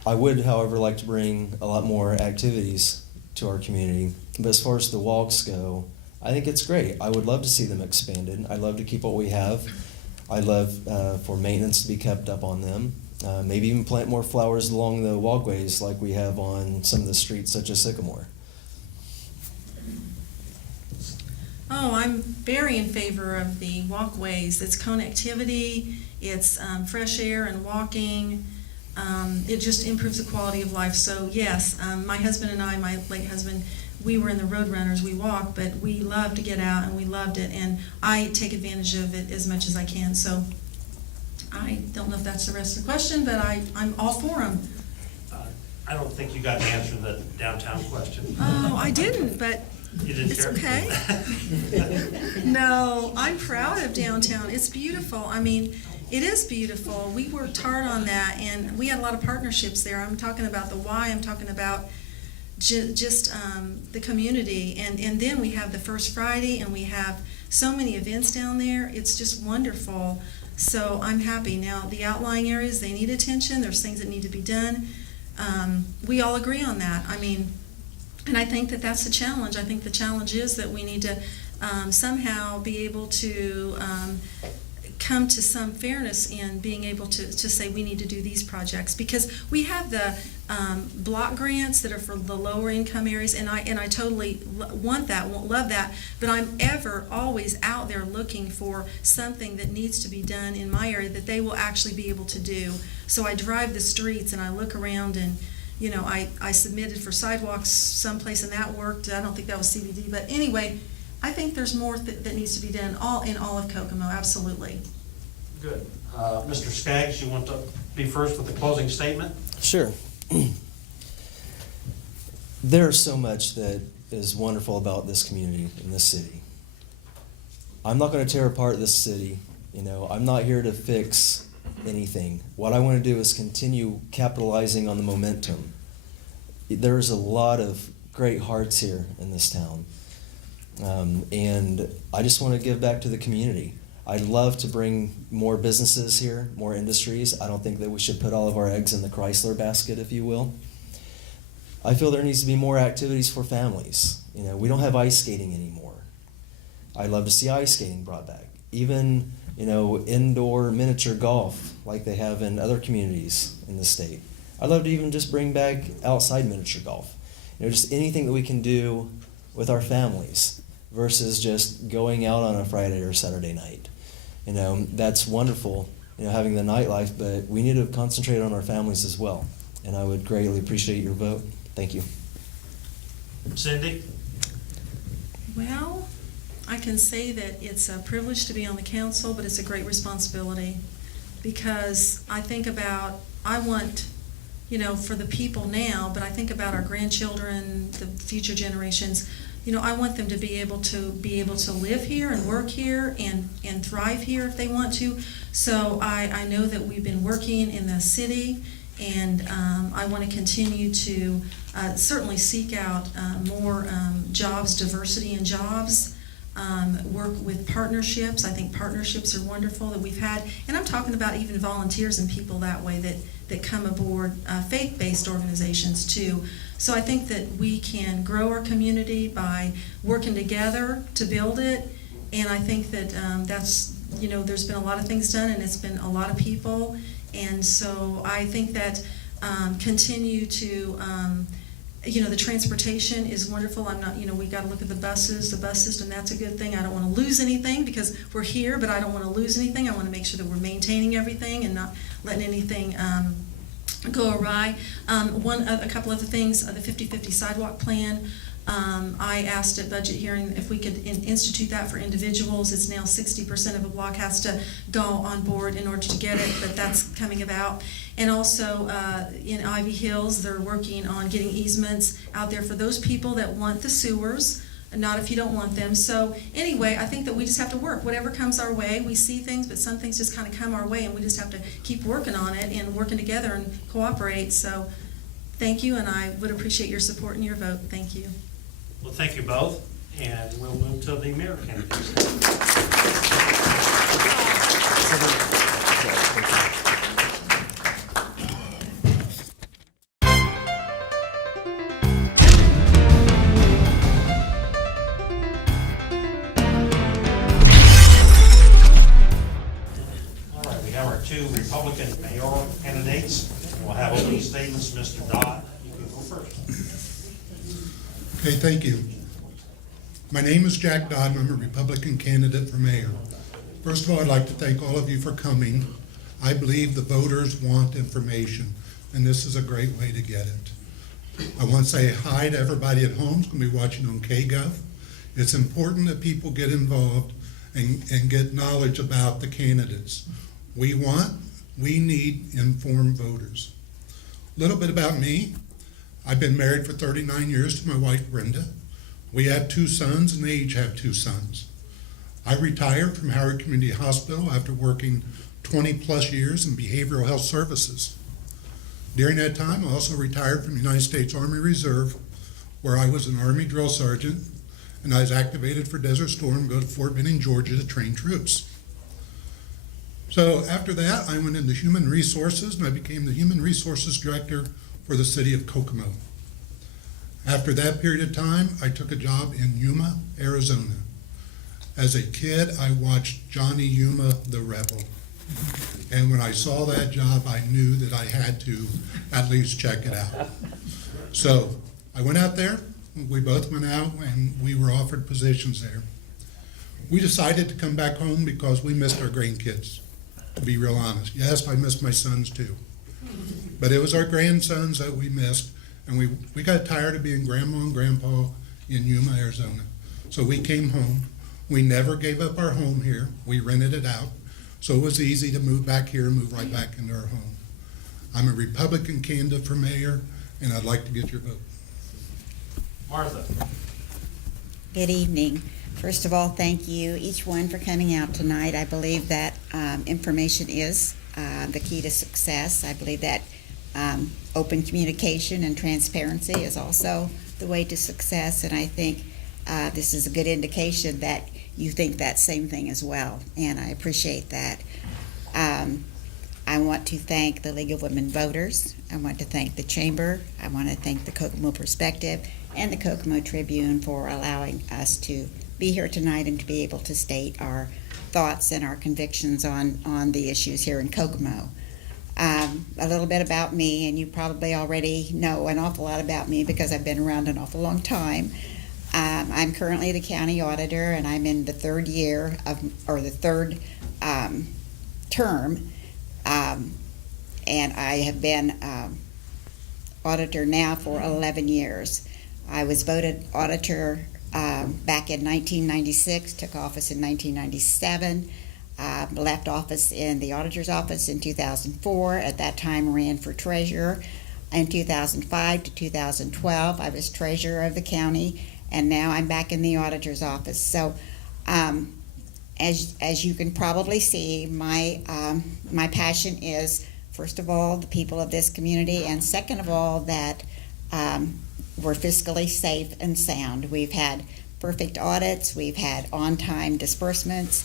I would, however, like to bring a lot more activities to our community. But as far as the walks go, I think it's great. I would love to see them expanded. I'd love to keep what we have. I'd love for maintenance to be kept up on them. Maybe even plant more flowers along the walkways like we have on some of the streets such as Sycamore. Oh, I'm very in favor of the walkways. It's connectivity, it's fresh air and walking. It just improves the quality of life. So yes, my husband and I, my late husband, we were in the Road Runners. We walked, but we love to get out and we loved it. And I take advantage of it as much as I can. So I don't know if that's the rest of the question, but I'm all for them. I don't think you got to answer the downtown question. Oh, I didn't, but You didn't it's care? okay. No, I'm proud of downtown. It's beautiful. I mean, it is beautiful. We worked hard on that, and we had a lot of partnerships there. I'm talking about the Y. I'm talking about just the community. And then we have the First Friday, and we have so many events down there. It's just wonderful. So I'm happy. Now, the outlying areas, they need attention. There's things that need to be done. We all agree on that. I mean, and I think that that's the challenge. I think the challenge is that we need to somehow be able to come to some fairness in being able to say we need to do these projects, because we have the block grants that are for the lower income areas, and I totally want that, love that, but I'm always out there looking for something that needs to be done in my area that they will actually be able to do. So I drive the streets and I look around, and I submitted for sidewalks someplace and that worked. I don't think that was CBD, but anyway, I think there's more that needs to be done in all of Kokomo, absolutely. Good. Mr. Skaggs, you want to be first with the closing statement? Sure. There's so much that is wonderful about this community and this city. I'm not going to tear apart this city. You know, I'm not here to fix anything. What I want to do is continue capitalizing on the momentum. There's a lot of great hearts here in this town. And I just want to give back to the community. I'd love to bring more businesses here, more industries. I don't think that we should put all of our eggs in the Chrysler basket, if you will. I feel there needs to be more activities for families. You know, we don't have ice skating anymore. I'd love to see ice skating brought back. Even, you know, indoor miniature golf like they have in other communities in the state. I'd love to even just bring back outside miniature golf. You know, just anything that we can do with our families versus just going out on a Friday or Saturday night. You know, that's wonderful, you know, having the nightlife, but we need to concentrate on our families as well. And I would greatly appreciate your vote. Thank you. Cindy? Well, I can say that it's a privilege to be on the council, but it's a great responsibility because I want, you know, for the people now, but I think about our grandchildren, the future generations. You know, I want them to be able to live here and work here and thrive here if they want to. So I know that we've been working in the city, and I want to continue to certainly seek out more jobs, diversity in jobs, work with partnerships. I think partnerships are wonderful that we've had, and I'm talking about even volunteers and people that way that come aboard faith-based organizations too. So I think that we can grow our community by working together to build it, and I think that that's, you know, there's been a lot of things done, and it's been a lot of people, and so I think that continue to, you know, the transportation is wonderful. I'm not, you know, we got to look at the bus system, that's a good thing. I don't want to lose anything because we're here, but I don't want to lose anything. I want to make sure that we're maintaining everything and not letting anything go awry. A couple other things, the 50-50 sidewalk plan. I asked at budget hearing if we could institute that for individuals. It's now 60% of a block has to go on board in order to get it, but that's coming about. And also in Ivy Hills, they're working on getting easements out there for those people that want the sewers, not if you don't want them. So anyway, I think that we just have to work. Whatever comes our way, we see things, but some things just kind of come our way, and we just have to keep working on it and working together and cooperate. So thank you, and I would appreciate your support and your vote. Thank you. Well, thank you both, and we'll move to the mayor candidates. All right, we have our two Republican mayoral candidates. We'll have opening statements. Mr. Dodd, you can go first. Okay, thank you. My name is Jack Dodd, and I'm a Republican candidate for mayor. First of all, I'd like to thank all of you for coming. I believe the voters want information, and this is a great way to get it. I want to say hi to everybody at home who's going to be watching on KGov. It's important that people get involved and get knowledge about the candidates. We need informed voters. A little bit about me. I've been married for 39 years to my wife, Brenda. We have 2 sons, and they each have 2 sons. I retired from Howard Community Hospital after working 20 plus years in behavioral health services. During that time, I also retired from the United States Army Reserve, where I was an Army drill sergeant, and I was activated for Desert Storm, go to Fort Benning, Georgia to train troops. So after that, I went into human resources, and I became the human resources director for the city of Kokomo. After that period of time, I took a job in Yuma, Arizona. As a kid, I watched Johnny Yuma, the Rebel. And when I saw that job, I knew that I had to at least check it out. So I went out there, we both went out, and we were offered positions there. We decided to come back home because we missed our grandkids, to be real honest. Yes, I missed my sons too. But it was our grandsons that we missed, and we got tired of being grandma and grandpa in Yuma, Arizona. So we came home. We never gave up our home here. We rented it out. so it was easy to move back here and move right back into our home. I'm a Republican candidate for mayor, and I'd like to get your vote. Martha? Good evening. First of all, thank you, each one, for coming out tonight. I believe that information is the key to success. I believe that open communication and transparency is also the way to success, and I think this is a good indication that you think that same thing as well, and I appreciate that. I want to thank the League of Women Voters. I want to thank the Chamber. I want to thank the Kokomo Perspective and the Kokomo Tribune for allowing us to be here tonight and to be able to state our thoughts and our convictions on the issues here in Kokomo. A little bit about me, and you probably already know an awful lot about me because I've been around an awful long time. I'm currently the county auditor, and I'm in the third year or the third term, and I have been auditor now for 11 years. I was voted auditor back in 1996, took office in 1997, left office in the auditor's office in 2004. At that time, ran for treasurer. In 2005 to 2012, I was treasurer of the county, and now I'm back in the auditor's office. So, as you can probably see, my passion is, first of all, the people of this community, and second of all, that we're fiscally safe and sound. We've had perfect audits. We've had on-time disbursements.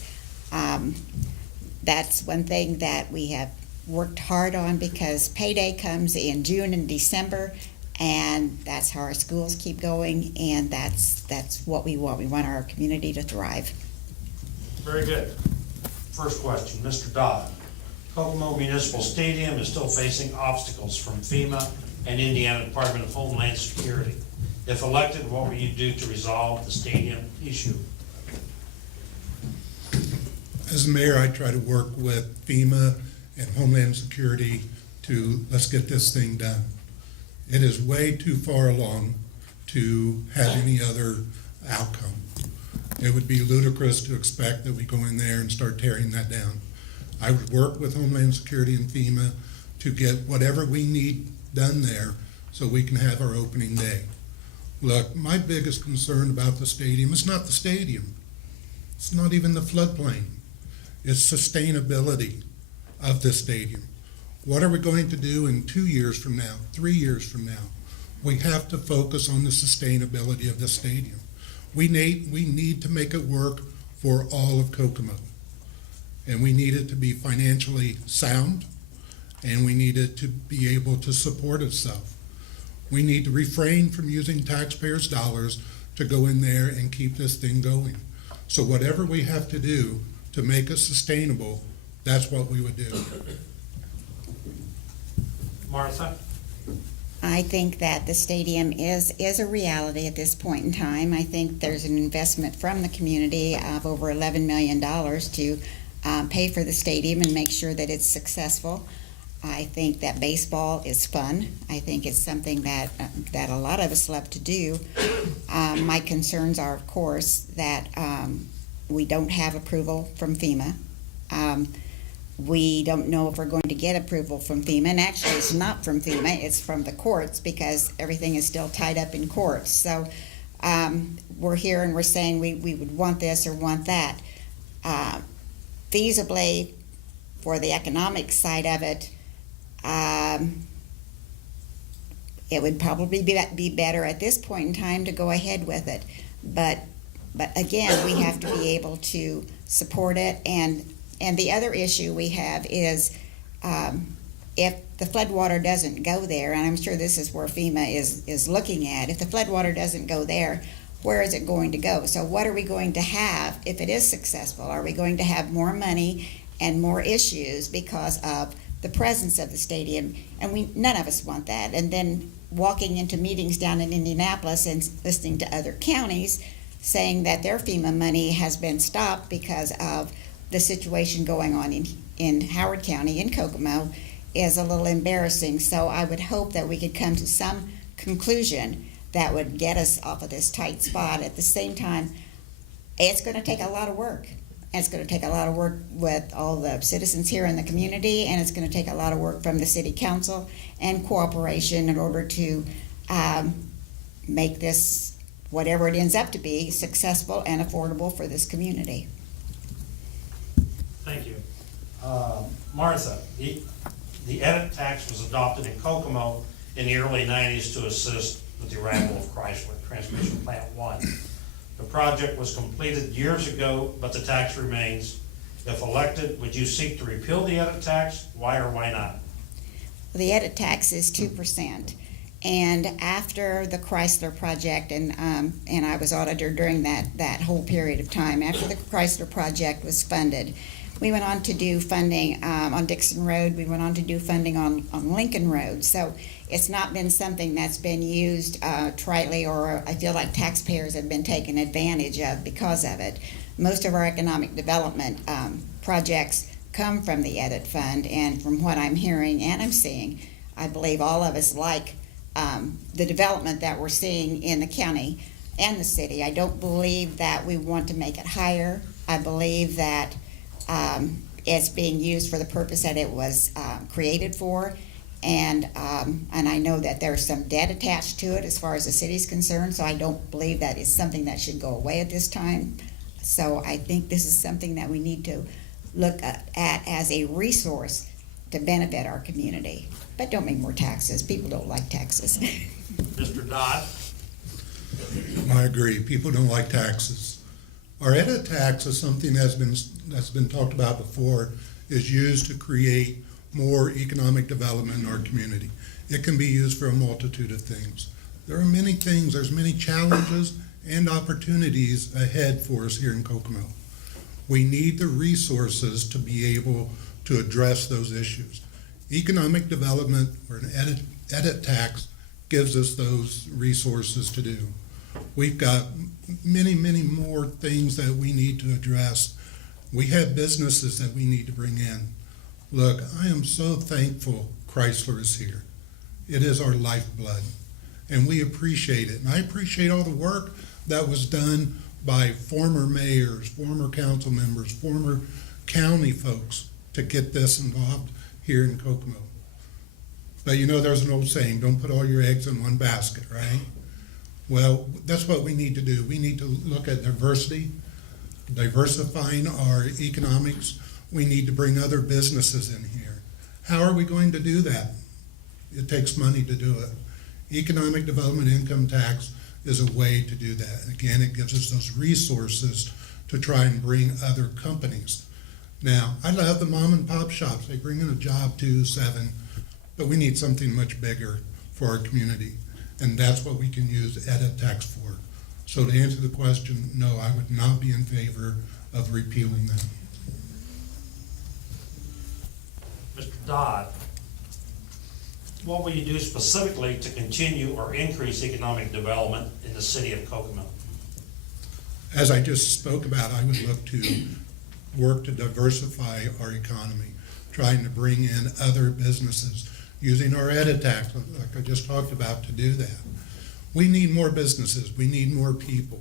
That's one thing that we have worked hard on because payday comes in June and December, and that's how our schools keep going, and that's what we want. We want our community to thrive. Very good. First question, Mr. Dodd. Kokomo Municipal Stadium is still facing obstacles from FEMA and Indiana Department of Homeland Security. If elected, what will you do to resolve the stadium issue? As mayor, I try to work with FEMA and Homeland Security to let's get this thing done. It is way too far along to have any other outcome. It would be ludicrous to expect that we go in there and start tearing that down. I would work with Homeland Security and FEMA to get whatever we need done there so we can have our opening day. Look, my biggest concern about the stadium is not the stadium. It's not even the floodplain. It's sustainability of the stadium. What are we going to do in 2 years from now, 3 years from now? We have to focus on the sustainability of the stadium. We need to make it work for all of Kokomo. And we need it to be financially sound, and we need it to be able to support itself. We need to refrain from using taxpayers' dollars to go in there and keep this thing going. So whatever we have to do to make it sustainable, that's what we would do. Martha? I think that the stadium is a reality at this point in time. I think there's an investment from the community of over $11 million to pay for the stadium and make sure that it's successful. I think that baseball is fun. I think it's something that a lot of us love to do. My concerns are, of course, that we don't have approval from FEMA. We don't know if we're going to get approval from FEMA, and actually it's not from FEMA, it's from the courts because everything is still tied up in courts. So we're here and we're saying we would want this or want that. Feasibly, for the economic side of it, it would probably be better at this point in time to go ahead with it. But again, we have to be able to support it. And the other issue we have is if the floodwater doesn't go there, and I'm sure this is where FEMA is looking at, if the floodwater doesn't go there, where is it going to go? So what are we going to have if it is successful? Are we going to have more money and more issues because of the presence of the stadium? And none of us want that. And then walking into meetings down in Indianapolis and listening to other counties saying that their FEMA money has been stopped because of the situation going on in Howard County, in Kokomo, is a little embarrassing. So I would hope that we could come to some conclusion that would get us off of this tight spot. At the same time, it's going to take a lot of work. and it's going to take a lot of work with all the citizens here in the community, and it's going to take a lot of work from the city council and cooperation in order to make this, whatever it ends up to be, successful and affordable for this community. Thank you. Martha, the edit tax was adopted in Kokomo in the early 90s to assist with the arrival of Chrysler Transmission Plant 1. The project was completed years ago, but the tax remains. If elected, would you seek to repeal the edit tax? Why or why not? The edit tax is 2%. And after the Chrysler project, and I was auditor during that whole period of time, after the Chrysler project was funded, we went on to do funding on Dixon Road. We went on to do funding on Lincoln Road. So it's not been something that's been used tritely, or I feel like taxpayers have been taken advantage of because of it. Most of our economic development projects come from the edit fund, and from what I'm hearing and I'm seeing, I believe all of us like the development that we're seeing in the county and the city. I don't believe that we want to make it higher. I believe that it's being used for the purpose that it was created for, and I know that there's some debt attached to it as far as the city's concerned, so I don't believe that is something that should go away at this time. So I think this is something that we need to look at as a resource to benefit our community. But don't make more taxes. People don't like taxes. Mr. Dodd? I agree. People don't like taxes. Our edit tax is something that's been talked about before, is used to create more economic development in our community. It can be used for a multitude of things. There are many things, there's many challenges and opportunities ahead for us here in Kokomo. We need the resources to be able to address those issues. Economic development, or an edit tax, gives us those resources to do. We've got many, many more things that we need to address. We have businesses that we need to bring in. Look, I am so thankful Chrysler is here. It is our lifeblood, and we appreciate it. And I appreciate all the work that was done by former mayors, former council members, former county folks to get this involved here in Kokomo. But you know, there's an old saying, don't put all your eggs in one basket, right? Well, that's what we need to do. We need to look at diversity, diversifying our economics. We need to bring other businesses in here. How are we going to do that? It takes money to do it. Economic development income tax is a way to do that. Again, it gives us those resources to try and bring other companies. Now, I love the mom and pop shops. They bring in a job, 2, 7, but we need something much bigger for our community. And that's what we can use edit tax for. So to answer the question, no, I would not be in favor of repealing that. Mr. Dodd, what will you do specifically to continue or increase economic development in the city of Kokomo? As I just spoke about, I would look to work to diversify our economy, trying to bring in other businesses, using our edit tax, like I just talked about, to do that. We need more businesses. We need more people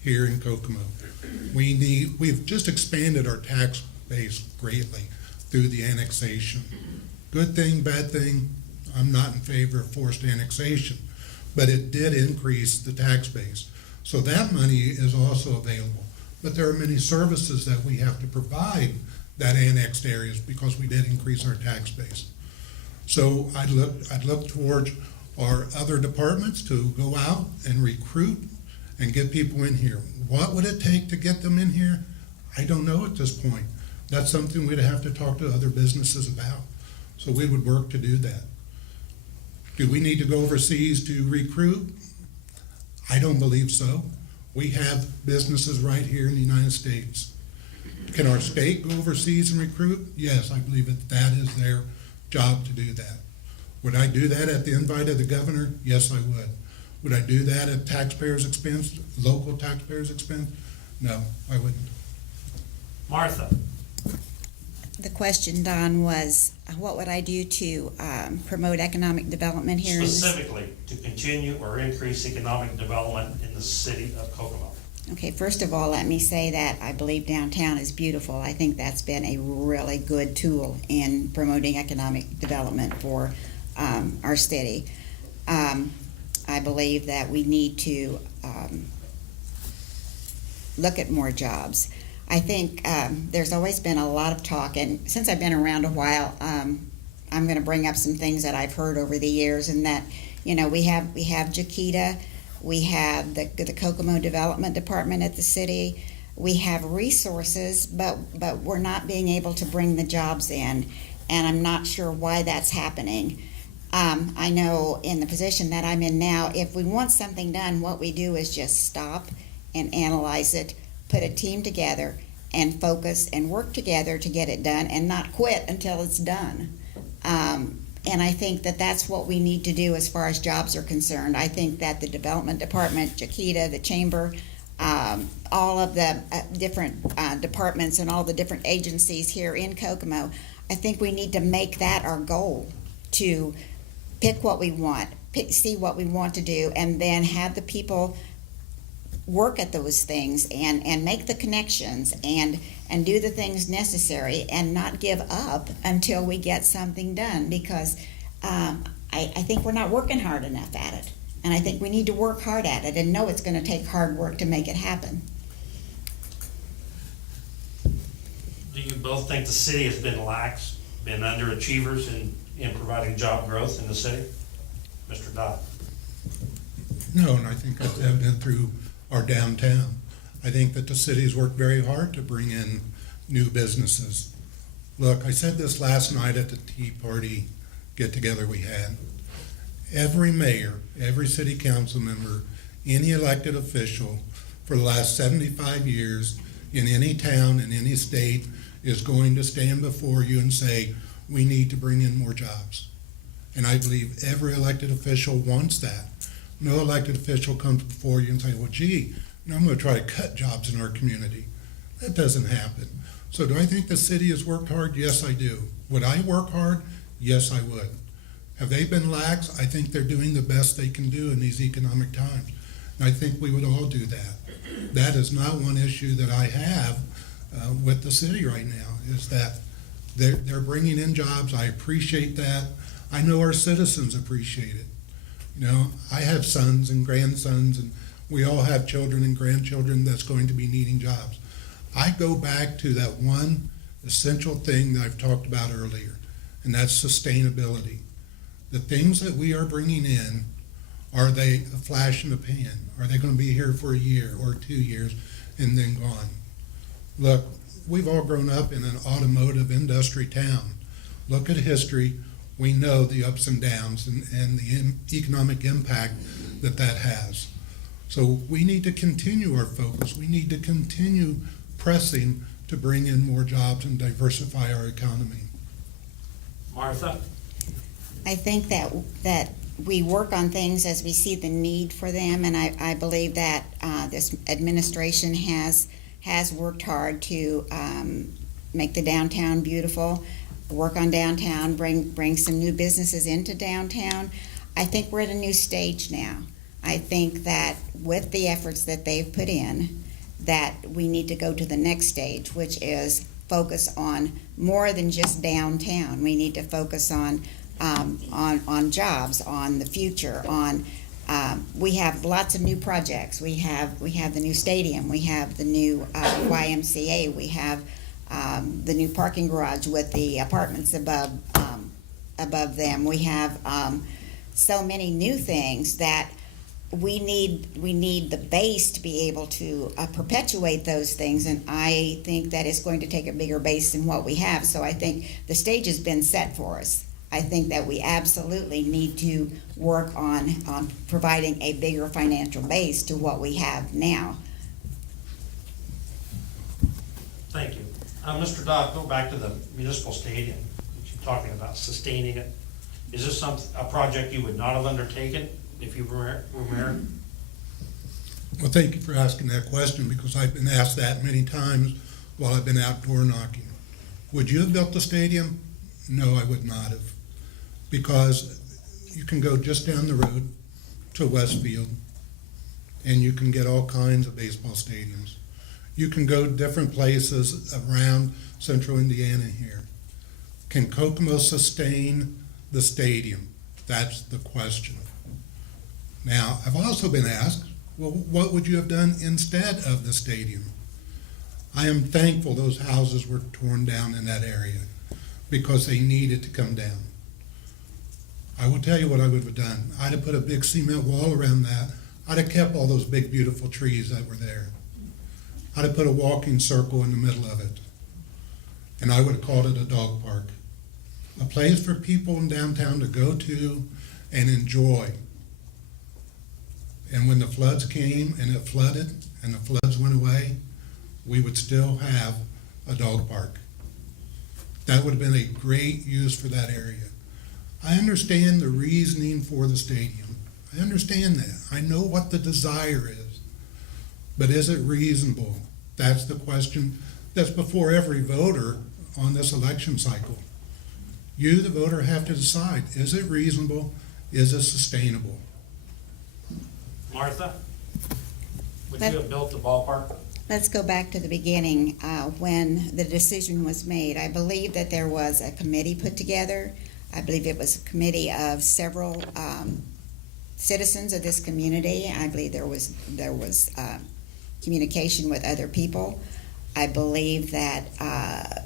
here in Kokomo. We've just expanded our tax base greatly through the annexation. Good thing, bad thing, I'm not in favor of forced annexation, but it did increase the tax base. So that money is also available. But there are many services that we have to provide that annexed areas because we did increase our tax base. So I'd look towards our other departments to go out and recruit and get people in here. What would it take to get them in here? I don't know at this point. That's something we'd have to talk to other businesses about. So we would work to do that. Do we need to go overseas to recruit? I don't believe so. We have businesses right here in the United States. Can our state go overseas and recruit? Yes, I believe that is their job to do that. Would I do that at the invite of the governor? Yes, I would. Would I do that at taxpayers' expense, local taxpayers' expense? No, I wouldn't. Martha? The question, Don, was what would I do to promote economic development here? Specifically, to continue or increase economic development in the city of Kokomo. Okay, first of all, let me say that I believe downtown is beautiful. I think that's been a really good tool in promoting economic development for our city. I believe that we need to look at more jobs. I think there's always been a lot of talk, and since I've been around a while, I'm going to bring up some things that I've heard over the years, and that, you know, we have Jaquita, we have the Kokomo Development Department at the city, we have resources, but we're not being able to bring the jobs in, and I'm not sure why that's happening. I know in the position that I'm in now, if we want something done, what we do is just stop and analyze it, put a team together, and focus and work together to get it done, and not quit until it's done. And I think that that's what we need to do as far as jobs are concerned. I think that the Development Department, Jaquita, the Chamber, all of the different departments and all the different agencies here in Kokomo, I think we need to make that our goal, to pick what we want, see what we want to do, and then have the people work at those things and make the connections and do the things necessary, and not give up until we get something done, because I think we're not working hard enough at it. And I think we need to work hard at it and know it's going to take hard work to make it happen. Do you both think the city has been lax, been underachievers in providing job growth in the city? Mr. Dodd? No, and I think that's evident through our downtown. I think that the city's worked very hard to bring in new businesses. Look, I said this last night at the Tea Party get-together we had. Every mayor, every city council member, any elected official for the last 75 years in any town, in any state, is going to stand before you and say, we need to bring in more jobs. And I believe every elected official wants that. No elected official comes before you and say, well, gee, I'm going to try to cut jobs in our community. That doesn't happen. So do I think the city has worked hard? Yes, I do. Would I work hard? Yes, I would. Have they been lax? I think they're doing the best they can do in these economic times. And I think we would all do that. That is not one issue that I have with the city right now, is that they're bringing in jobs. I appreciate that. I know our citizens appreciate it. You know, I have sons and grandsons, and we all have children and grandchildren that's going to be needing jobs. I go back to that one essential thing that I've talked about earlier, and that's sustainability. The things that we are bringing in, are they a flash in the pan? Are they going to be here for a year or 2 years and then gone? Look, we've all grown up in an automotive industry town. Look at history. We know the ups and downs and the economic impact that that has. So we need to continue our focus. We need to continue pressing to bring in more jobs and diversify our economy. Martha? I think that we work on things as we see the need for them, and I believe that this administration has worked hard to make the downtown beautiful, work on downtown, bring some new businesses into downtown. I think we're at a new stage now. I think that with the efforts that they've put in, that we need to go to the next stage, which is focus on more than just downtown. We need to focus on jobs, on the future, on we have lots of new projects. We have the new stadium, we have the new YMCA, we have the new parking garage with the apartments above them. We have so many new things that we need the base to be able to perpetuate those things, and I think that it's going to take a bigger base than what we have. So I think the stage has been set for us. I think that we absolutely need to work on providing a bigger financial base to what we have now. Thank you. Mr. Dodd, go back to the municipal stadium. You're talking about sustaining it. Is this a project you would not have undertaken if you were mayor? Well, thank you for asking that question, because I've been asked that many times while I've been outdoor knocking. Would you have built the stadium? No, I would not have. Because you can go just down the road to Westfield, and you can get all kinds of baseball stadiums. You can go different places around central Indiana here. Can Kokomo sustain the stadium? That's the question. Now, I've also been asked, well, what would you have done instead of the stadium? I am thankful those houses were torn down in that area because they needed to come down. I will tell you what I would have done. I'd have put a big cement wall around that. I'd have kept all those big, beautiful trees that were there. I'd have put a walking circle in the middle of it. And I would have called it a dog park. A place for people in downtown to go to and enjoy. And when the floods came and it flooded and the floods went away, we would still have a dog park. That would have been a great use for that area. I understand the reasoning for the stadium. I understand that. I know what the desire is. But is it reasonable? That's the question that's before every voter on this election cycle. You, the voter, have to decide, is it reasonable? Is it sustainable? Martha, would you have built the ballpark? Let's go back to the beginning, when the decision was made. I believe that there was a committee put together. I believe it was a committee of several citizens of this community. I believe there was communication with other people. I believe that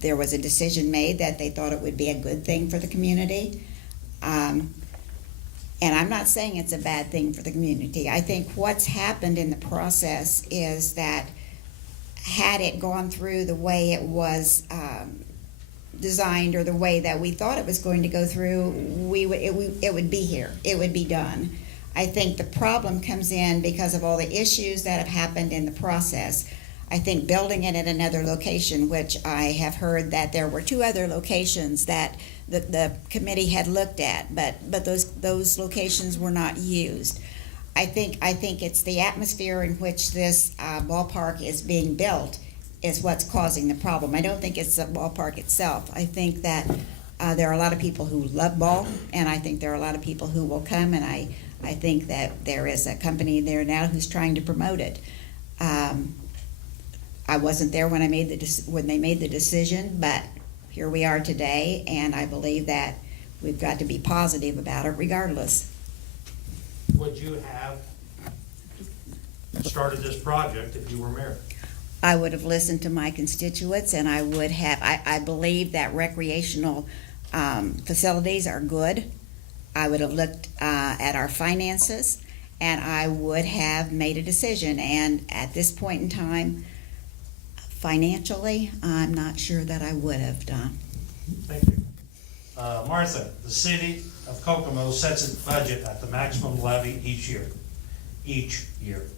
there was a decision made that they thought it would be a good thing for the community. And I'm not saying it's a bad thing for the community. I think what's happened in the process is that had it gone through the way it was designed or the way that we thought it was going to go through, it would be here. It would be done. I think the problem comes in because of all the issues that have happened in the process. I think building it at another location, which I have heard that there were 2 other locations that the committee had looked at, but those locations were not used. I think it's the atmosphere in which this ballpark is being built is what's causing the problem. I don't think it's the ballpark itself. I think that there are a lot of people who love ball, and I think there are a lot of people who will come, and I think that there is a company there now who's trying to promote it. I wasn't there when they made the decision, but here we are today, and I believe that we've got to be positive about it regardless. Would you have started this project if you were mayor? I would have listened to my constituents, and I would have, I believe that recreational facilities are good. I would have looked at our finances, and I would have made a decision. And at this point in time, financially, I'm not sure that I would have done. Thank you. Martha, the city of Kokomo sets its budget at the maximum levy each year.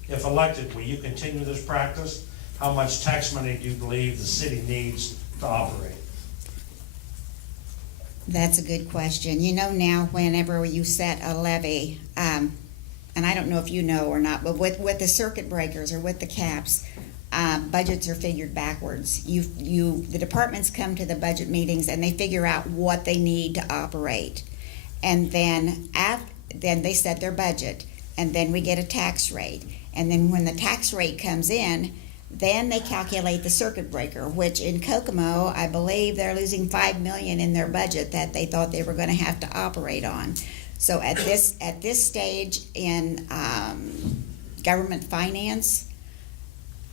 If elected, will you continue this practice? How much tax money do you believe the city needs to operate? That's a good question. You know, now whenever you set a levy, and I don't know if you know or not, but with the circuit breakers or with the caps, budgets are figured backwards. The departments come to the budget meetings and they figure out what they need to operate, and then they set their budget, and then we get a tax rate, and then when the tax rate comes in, then they calculate the circuit breaker, which in Kokomo, I believe they're losing $5 million in their budget that they thought they were going to have to operate on. So at this stage in government finance,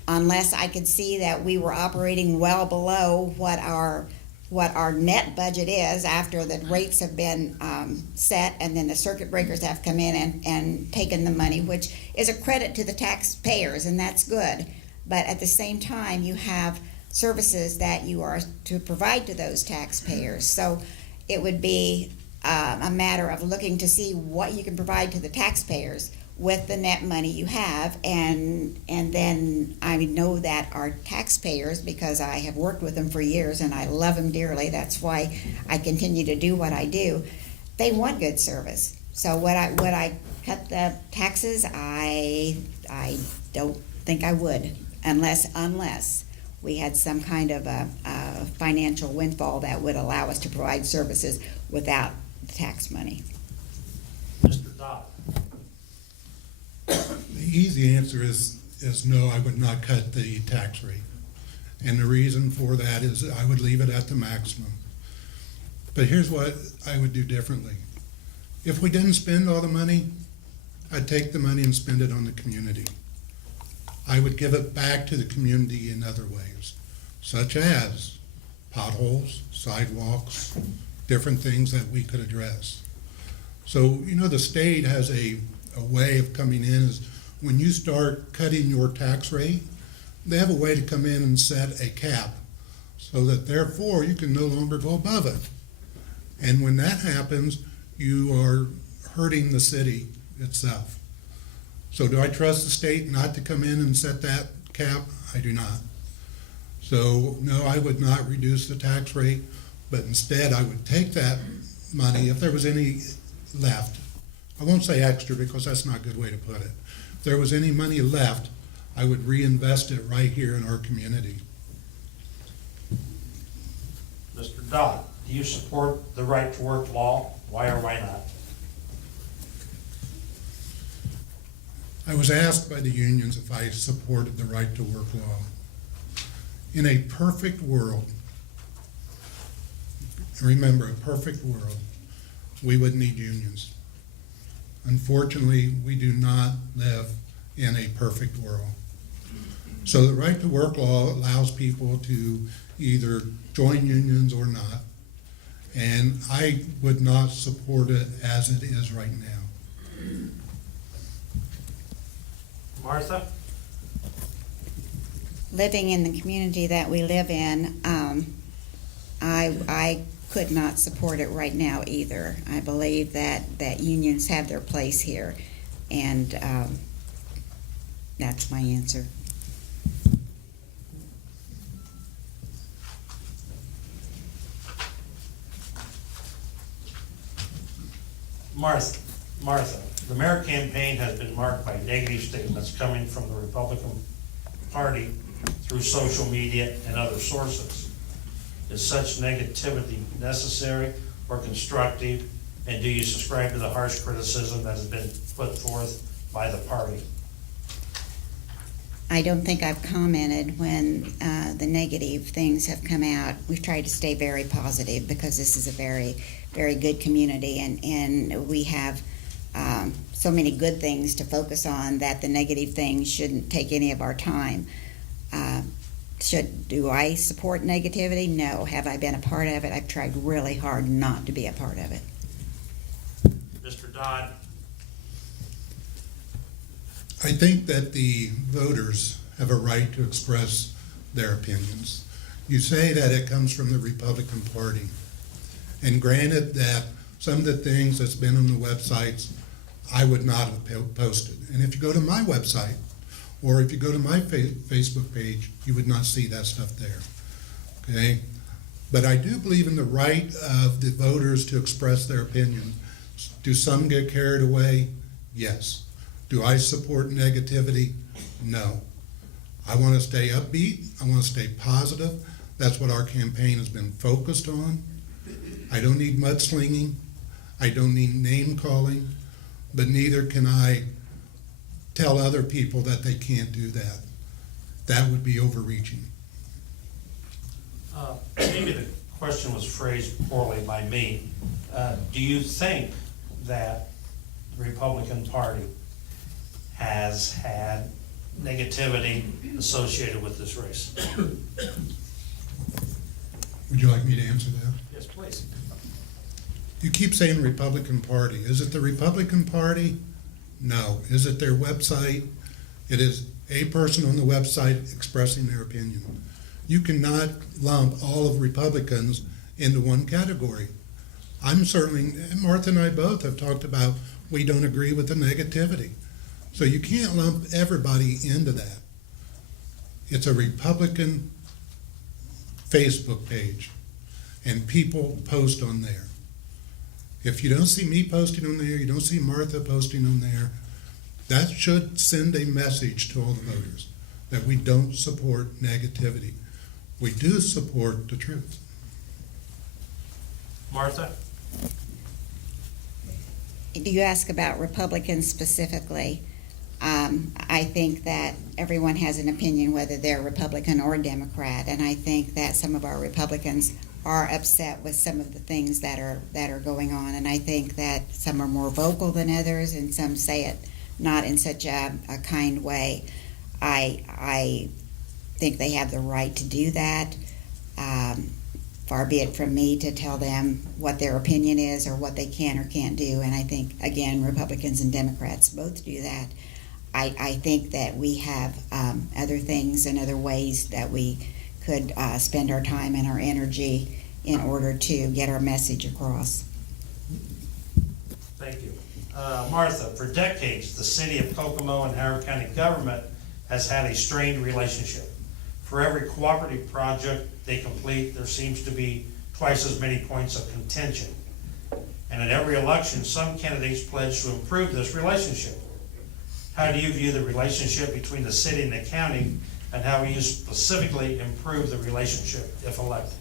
unless I could see that we were operating well below what our net budget is after the rates have been set, and then the circuit breakers have come in and taken the money, which is a credit to the taxpayers, and that's good. But at the same time, you have services that you are to provide to those taxpayers. So it would be a matter of looking to see what you can provide to the taxpayers with the net money you have, and then I know that our taxpayers, because I have worked with them for years and I love them dearly, that's why I continue to do what I do, they want good service. So would I cut the taxes? I don't think I would, unless we had some kind of a financial windfall that would allow us to provide services without the tax money. Mr. Dodd. The easy answer is no, I would not cut the tax rate. And the reason for that is I would leave it at the maximum. But here's what I would do differently. If we didn't spend all the money, I'd take the money and spend it on the community. I would give it back to the community in other ways, such as potholes, sidewalks, different things that we could address. So, you know, the state has a way of coming in is when you start cutting your tax rate, they have a way to come in and set a cap so that therefore you can no longer go above it. And when that happens, you are hurting the city itself. So do I trust the state not to come in and set that cap? I do not. So no, I would not reduce the tax rate, but instead I would take that money, if there was any left. I won't say extra because that's not a good way to put it. If there was any money left, I would reinvest it right here in our community. Mr. Dodd, do you support the right to work law? Why or why not? I was asked by the unions if I supported the right to work law. In a perfect world, remember, a perfect world, we would need unions. Unfortunately, we do not live in a perfect world. So the right to work law allows people to either join unions or not. And I would not support it as it is right now. Martha? Living in the community that we live in, I could not support it right now either. I believe that unions have their place here, and that's my answer. Martha, the mayor campaign has been marked by negative statements coming from the Republican Party through social media and other sources. Is such negativity necessary or constructive? And do you subscribe to the harsh criticism that has been put forth by the party? I don't think I've commented when the negative things have come out. We've tried to stay very positive because this is a very, very good community, and we have so many good things to focus on that the negative things shouldn't take any of our time. Do I support negativity? No. Have I been a part of it? I've tried really hard not to be a part of it. Mr. Dodd? I think that the voters have a right to express their opinions. You say that it comes from the Republican Party. And granted that some of the things that's been on the websites, I would not have posted. And if you go to my website, or if you go to my Facebook page, you would not see that stuff there. Okay? But I do believe in the right of the voters to express their opinion. Do some get carried away? Yes. Do I support negativity? No. I want to stay upbeat. I want to stay positive. That's what our campaign has been focused on. I don't need mudslinging. I don't need name calling. But neither can I tell other people that they can't do that. That would be overreaching. Maybe the question was phrased poorly by me. Do you think that the Republican Party has had negativity associated with this race? Would you like me to answer that? Yes, please. You keep saying Republican Party. Is it the Republican Party? No. Is it their website? It is a person on the website expressing their opinion. You cannot lump all of Republicans into one category. I'm certainly, and Martha and I both have talked about, we don't agree with the negativity. So you can't lump everybody into that. It's a Republican Facebook page, and people post on there. If you don't see me posting on there, you don't see Martha posting on there, that should send a message to all the voters that we don't support negativity. We do support the truth. Martha? Do you ask about Republicans specifically? I think that everyone has an opinion whether they're Republican or Democrat, and I think that some of our Republicans are upset with some of the things that are going on, and I think that some are more vocal than others, and some say it not in such a kind way. I think they have the right to do that. Far be it from me to tell them what their opinion is or what they can or can't do, and I think, again, Republicans and Democrats both do that. I think that we have other things and other ways that we could spend our time and our energy in order to get our message across. Thank you. Martha, for decades, the city of Kokomo and Howard County government has had a strained relationship. For every cooperative project they complete, there seems to be twice as many points of contention. And at every election, some candidates pledge to improve this relationship. How do you view the relationship between the city and the county, and how will you specifically improve the relationship if elected?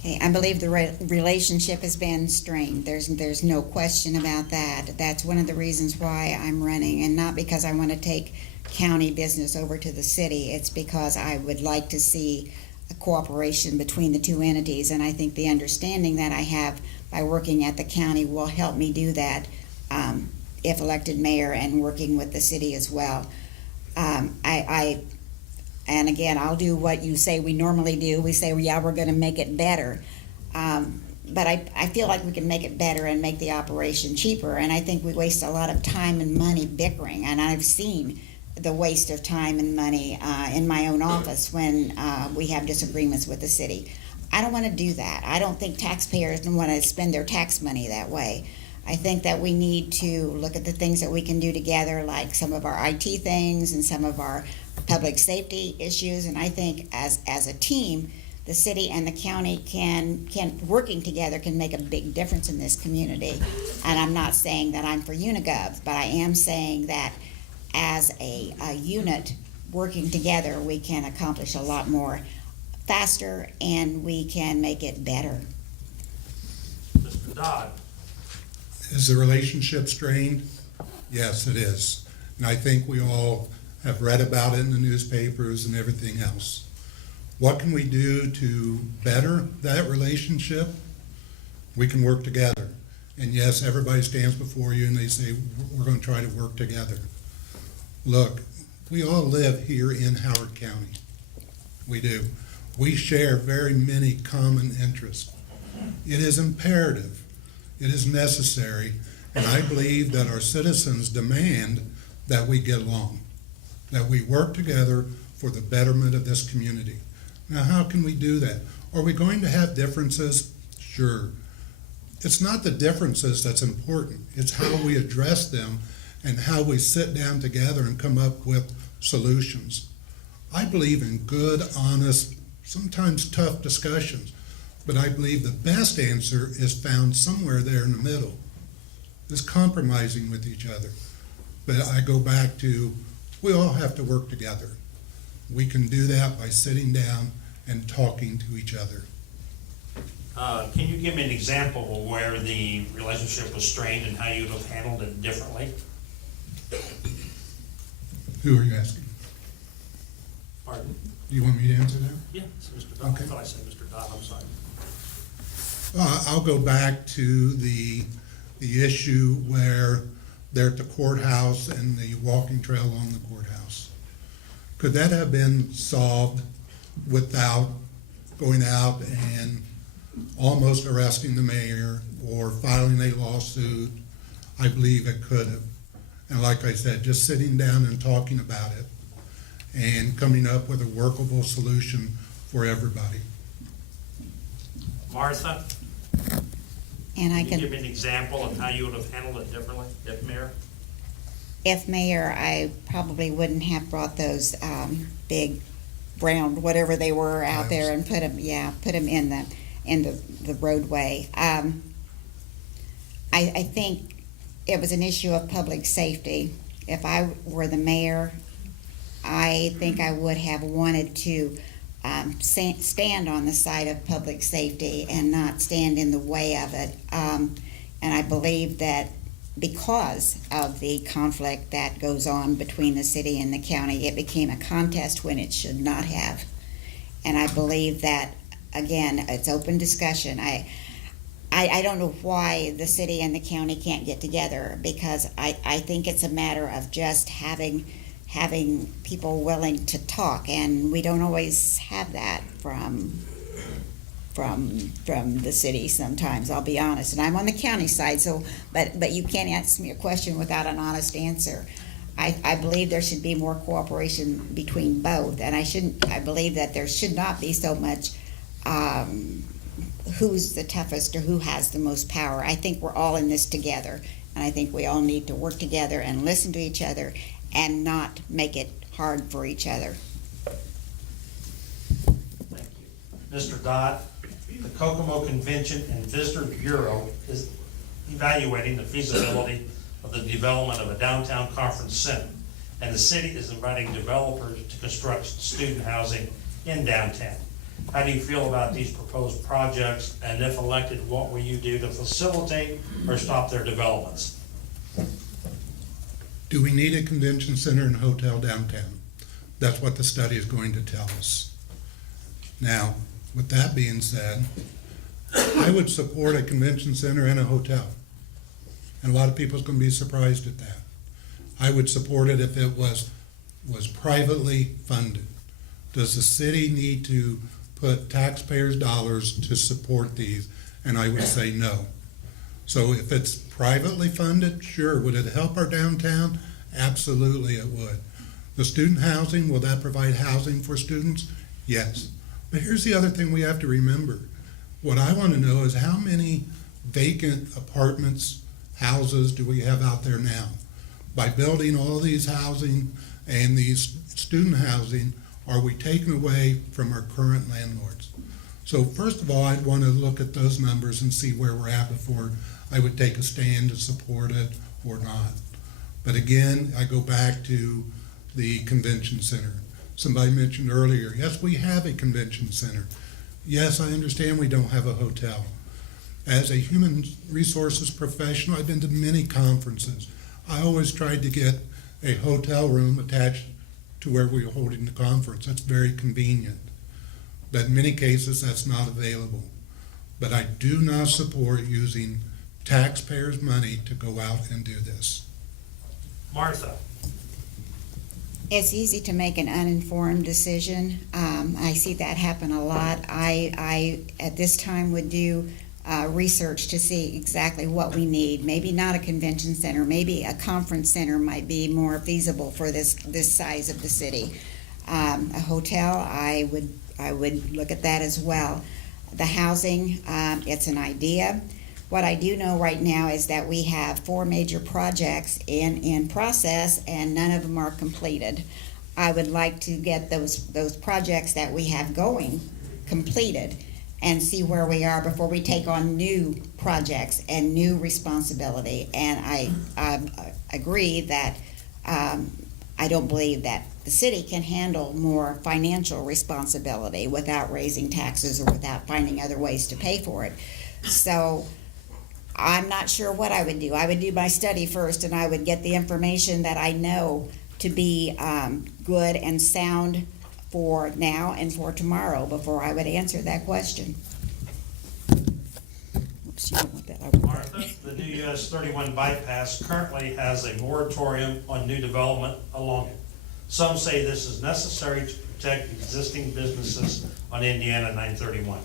Okay, I believe the relationship has been strained. There's no question about that. That's one of the reasons why I'm running, and not because I want to take county business over to the city. It's because I would like to see a cooperation between the two entities, and I think the understanding that I have by working at the county will help me do that if elected mayor, and working with the city as well. And again, I'll do what you say we normally do. We say, well, yeah, we're going to make it better. But I feel like we can make it better and make the operation cheaper. And I think we waste a lot of time and money bickering. And I've seen the waste of time and money in my own office when we have disagreements with the city. I don't want to do that. I don't think taxpayers want to spend their tax money that way. I think that we need to look at the things that we can do together, like some of our IT things and some of our public safety issues. And I think as a team, the city and the county can working together can make a big difference in this community. And I'm not saying that I'm for Unigov, but I am saying that as a unit working together, we can accomplish a lot more faster, and we can make it better. Mr. Dodd. Is the relationship strained? Yes, it is. And I think we all have read about it in the newspapers and everything else. What can we do to better that relationship? We can work together. And yes, everybody stands before you and they say, we're going to try to work together. Look, we all live here in Howard County. We do. We share very many common interests. It is imperative. It is necessary, and I believe that our citizens demand that we get along, that we work together for the betterment of this community. Now, how can we do that? Are we going to have differences? Sure. It's not the differences that's important. It's how we address them and how we sit down together and come up with solutions. I believe in good, honest, sometimes tough discussions. But I believe the best answer is found somewhere there in the middle, is compromising with each other. But I go back to, we all have to work together. We can do that by sitting down and talking to each other. Can you give me an example of where the relationship was strained and how you'd have handled it differently? Who are you asking? Pardon? Do you want me to answer that? Yeah, it's Mr. Dodd. Okay. I thought I said Mr. Dodd, I'm sorry. I'll go back to the issue where they're at the courthouse and the walking trail along the courthouse. Could that have been solved without going out and almost arresting the mayor or filing a lawsuit? I believe it could have. And like I said, just sitting down and talking about it and coming up with a workable solution for everybody. Martha, And I can you can, give me an example of how you would have handled it differently, if mayor? if mayor, I probably wouldn't have brought those big brown, whatever they were, out there and put them in the roadway. I think it was an issue of public safety. If I were the mayor, I think I would have wanted to stand on the side of public safety and not stand in the way of it. And I believe that because of the conflict that goes on between the city and the county, it became a contest when it should not have. And I believe that, again, it's open discussion. I don't know why the city and the county can't get together, because I think it's a matter of just having people willing to talk, and we don't always have that from the city sometimes, I'll be honest. And I'm on the county side, so but you can't ask me a question without an honest answer. I believe there should be more cooperation between both, and I believe that there should not be so much who's the toughest or who has the most power. I think we're all in this together, and I think we all need to work together and listen to each other and not make it hard for each other. Thank you. Mr. Dodd, the Kokomo Convention and Visitor Bureau is evaluating the feasibility of the development of a downtown conference center, and the city is inviting developers to construct student housing in downtown. How do you feel about these proposed projects, and if elected, what will you do to facilitate or stop their developments? Do we need a convention center and hotel downtown? That's what the study is going to tell us. Now, with that being said, I would support a convention center and a hotel. And a lot of people's gonna be surprised at that. I would support it if it was privately funded. Does the city need to put taxpayers' dollars to support these? And I would say no. So if it's privately funded, sure. Would it help our downtown? Absolutely it would. The student housing, will that provide housing for students? Yes. But here's the other thing we have to remember. What I want to know is how many vacant apartments, houses do we have out there now? By building all these housing and these student housing, are we taking away from our current landlords? So first of all, I'd want to look at those numbers and see where we're at before I would take a stand to support it or not. But again, I go back to the convention center. Somebody mentioned earlier, yes, we have a convention center. Yes, I understand we don't have a hotel. As a human resources professional, I've been to many conferences. I always tried to get a hotel room attached to where we were holding the conference. That's very convenient. But in many cases, that's not available. But I do not support using taxpayers' money to go out and do this. Martha? It's easy to make an uninformed decision. I see that happen a lot. I at this time would do research to see exactly what we need. Maybe not a convention center, maybe a conference center might be more feasible for this size of the city. A hotel, I would look at that as well. The housing, it's an idea. What I do know right now is that we have 4 major projects in process, and none of them are completed. I would like to get those projects that we have going completed and see where we are before we take on new projects and new responsibility. And I agree that I don't believe that the city can handle more financial responsibility without raising taxes or without finding other ways to pay for it. So I'm not sure what I would do. I would do my study first, and I would get the information that I know to be good and sound for now and for tomorrow before I would answer that question. Oops, you don't want that. I want that. Martha, the new US 31 bypass currently has a moratorium on new development along it. Some say this is necessary to protect existing businesses on Indiana 931.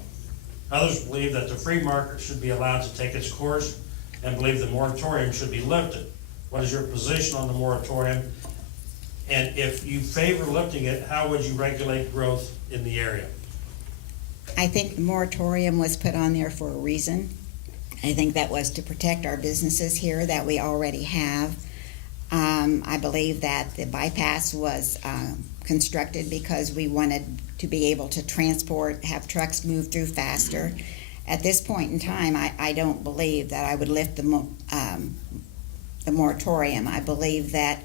Others believe that the free market should be allowed to take its course and believe the moratorium should be lifted. What is your position on the moratorium? And if you favor lifting it, how would you regulate growth in the area? I think the moratorium was put on there for a reason. I think that was to protect our businesses here that we already have. I believe that the bypass was constructed because we wanted to be able to transport, have trucks move through faster. At this point in time, I don't believe that I would lift the moratorium. I believe that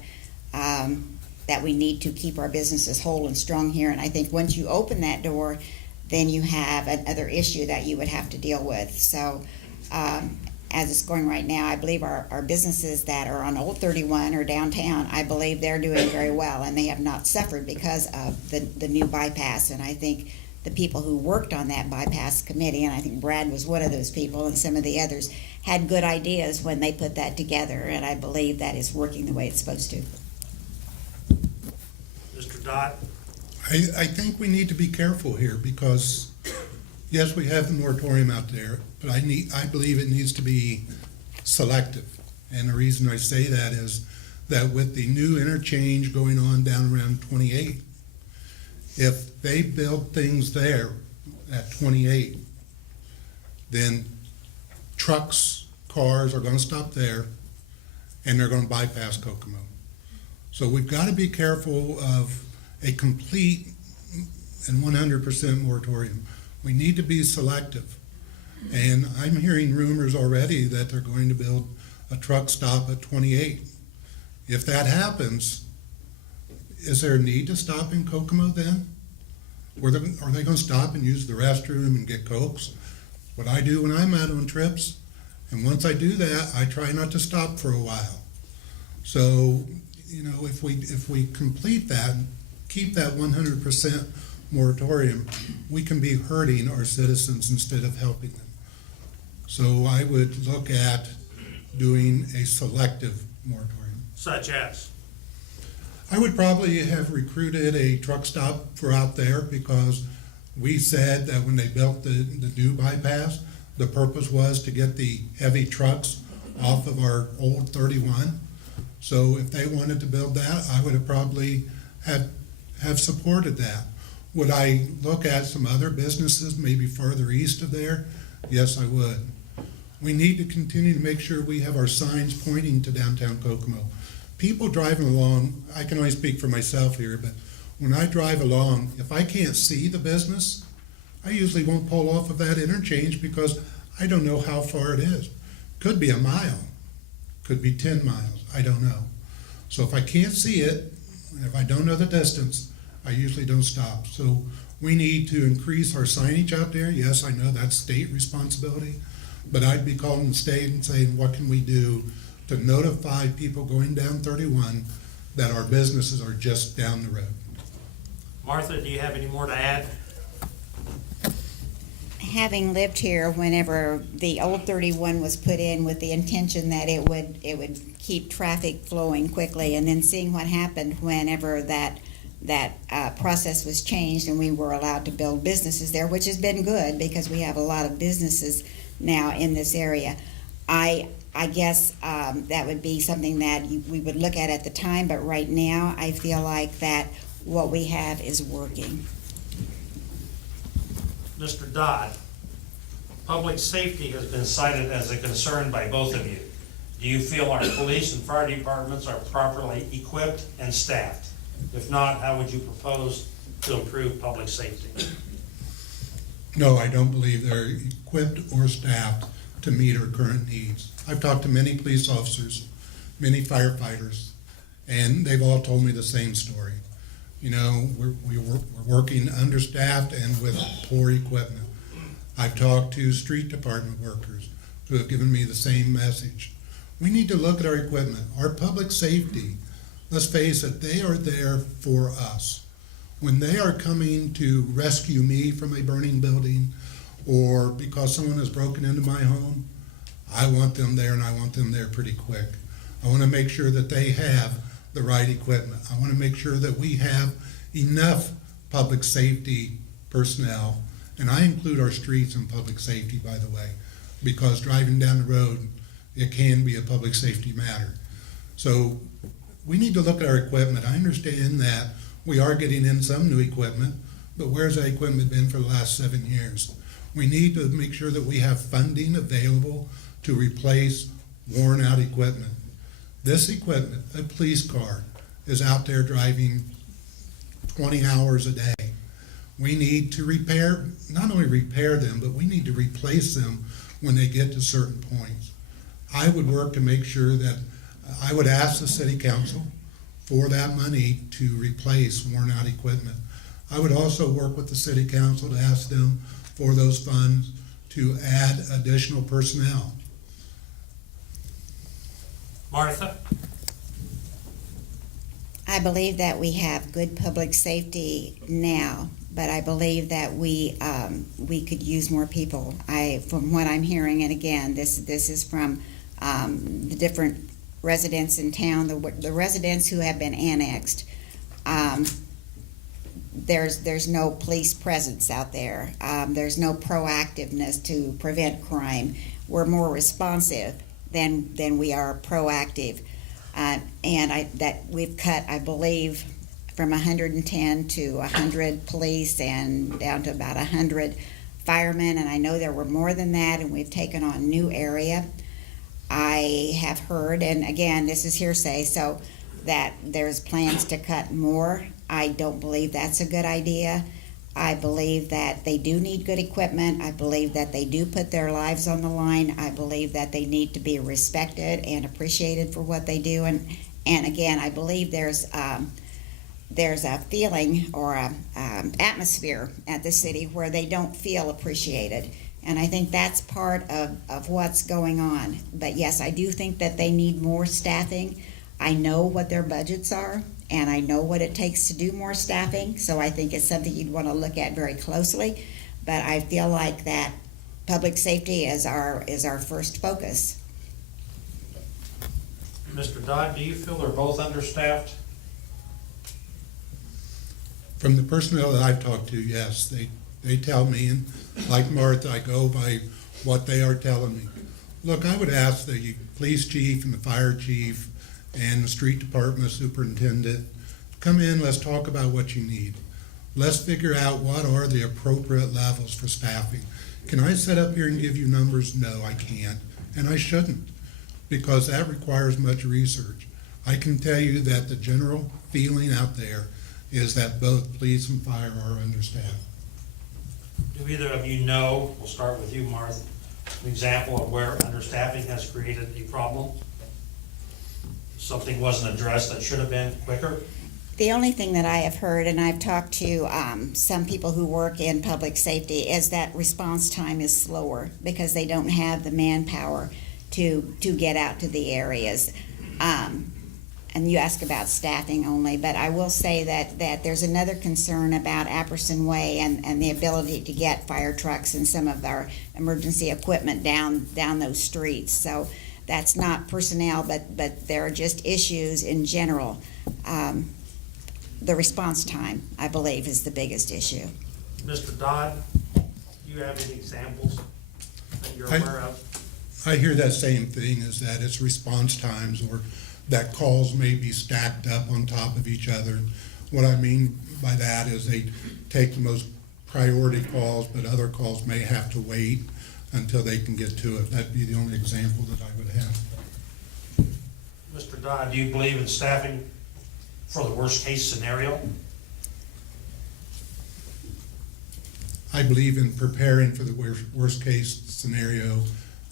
that we need to keep our businesses whole and strong here. And I think once you open that door, then you have another issue that you would have to deal with. So as it's going right now, I believe our businesses that are on Old 31 or downtown, I believe they're doing very well, and they have not suffered because of the new bypass. And I think the people who worked on that bypass committee, and I think Brad was one of those people, and some of the others, had good ideas when they put that together, and I believe that is working the way it's supposed to. Mr. Dodd? I think we need to be careful here because, yes, we have the moratorium out there, but I believe it needs to be selective. And the reason I say that is that with the new interchange going on down around 28, if they build things there at 28, then trucks, cars are gonna stop there and they're gonna bypass Kokomo. So we've gotta be careful of a complete and 100% moratorium. We need to be selective. And I'm hearing rumors already that they're going to build a truck stop at 28. If that happens, is there a need to stop in Kokomo then? Are they gonna stop and use the restroom and get Cokes? What I do when I'm out on trips, and once I do that, I try not to stop for a while. So, you know, if we complete that, keep that 100% moratorium, we can be hurting our citizens instead of helping them. So I would look at doing a selective moratorium. Such as? I would probably have recruited a truck stop for out there because we said that when they built the new bypass, the purpose was to get the heavy trucks off of our old 31. So if they wanted to build that, I would have probably have supported that. Would I look at some other businesses, maybe farther east of there? Yes, I would. We need to continue to make sure we have our signs pointing to downtown Kokomo. People driving along, I can only speak for myself here, but when I drive along, if I can't see the business, I usually won't pull off of that interchange because I don't know how far it is. Could be a mile, could be 10 miles, I don't know. So if I can't see it, and if I don't know the distance, I usually don't stop. So we need to increase our signage out there. Yes, I know that's state responsibility, but I'd be calling the state and saying, what can we do to notify people going down 31 that our businesses are just down the road? Martha, do you have any more to add? Having lived here whenever the old 31 was put in with the intention that it would keep traffic flowing quickly, and then seeing what happened whenever that process was changed and we were allowed to build businesses there, which has been good because we have a lot of businesses now in this area. I guess that would be something that we would look at the time, but right now I feel like that what we have is working. Mr. Dodd, public safety has been cited as a concern by both of you. Do you feel our police and fire departments are properly equipped and staffed? If not, how would you propose to improve public safety? No, I don't believe they're equipped or staffed to meet our current needs. I've talked to many police officers, many firefighters, and they've all told me the same story. You know, we're working understaffed and with poor equipment. I've talked to street department workers who have given me the same message. We need to look at our equipment. Our public safety, let's face it, they are there for us. When they are coming to rescue me from a burning building or because someone has broken into my home, I want them there, and I want them there pretty quick. I want to make sure that they have the right equipment. I want to make sure that we have enough public safety personnel, and I include our streets in public safety, by the way, because driving down the road, it can be a public safety matter. So we need to look at our equipment. I understand that we are getting in some new equipment, but where's that equipment been for the last 7 years? We need to make sure that we have funding available to replace worn out equipment. This equipment, a police car, is out there driving 20 hours a day. We need to repair, not only repair them, but we need to replace them when they get to certain points. I would work to make sure that, I would ask the city council for that money to replace worn out equipment. I would also work with the city council to ask them for those funds to add additional personnel. Martha? I believe that we have good public safety now, but I believe that we could use more people. From what I'm hearing, and again, this is from the different residents in town, the residents who have been annexed. There's no police presence out there. There's no proactiveness to prevent crime. We're more responsive than we are proactive. That we've cut, I believe, from 110 to 100 police and down to about 100 firemen, and I know there were more than that, and we've taken on new area. I have heard, and again, this is hearsay, so that there's plans to cut more. I don't believe that's a good idea. I believe that they do need good equipment. I believe that they do put their lives on the line. I believe that they need to be respected and appreciated for what they do. And again, I believe there's a feeling or a atmosphere at the city where they don't feel appreciated. And I think that's part of what's going on. But yes, I do think that they need more staffing. I know what their budgets are, and I know what it takes to do more staffing, so I think it's something you'd want to look at very closely. But I feel like that public safety is our first focus. Mr. Dodd, do you feel they're both understaffed? From the personnel that I've talked to, yes, they tell me, and like Martha, I go by what they are telling me. Look, I would ask the police chief and the fire chief and the street department superintendent, come in, let's talk about what you need. Let's figure out what are the appropriate levels for staffing. Can I sit up here and give you numbers? No, I can't, and I shouldn't, because that requires much research. I can tell you that the general feeling out there is that both police and fire are understaffed. Do either of you know, we'll start with you, Martha, an example of where understaffing has created a problem? Something wasn't addressed that should have been quicker? The only thing that I have heard, and I've talked to some people who work in public safety, is that response time is slower because they don't have the manpower to get out to the areas. And you ask about staffing only, but I will say that there's another concern about Apperson Way and the ability to get fire trucks and some of our emergency equipment down those streets. So that's not personnel, but there are just issues in general. The response time, I believe, is the biggest issue. Mr. Dodd, do you have any examples that you're aware of? I hear that same thing, is that it's response times or that calls may be stacked up on top of each other. What I mean by that is they take the most priority calls, but other calls may have to wait until they can get to it. That'd be the only example that I would have. Mr. Dodd, do you believe in staffing for the worst case scenario? I believe in preparing for the worst case scenario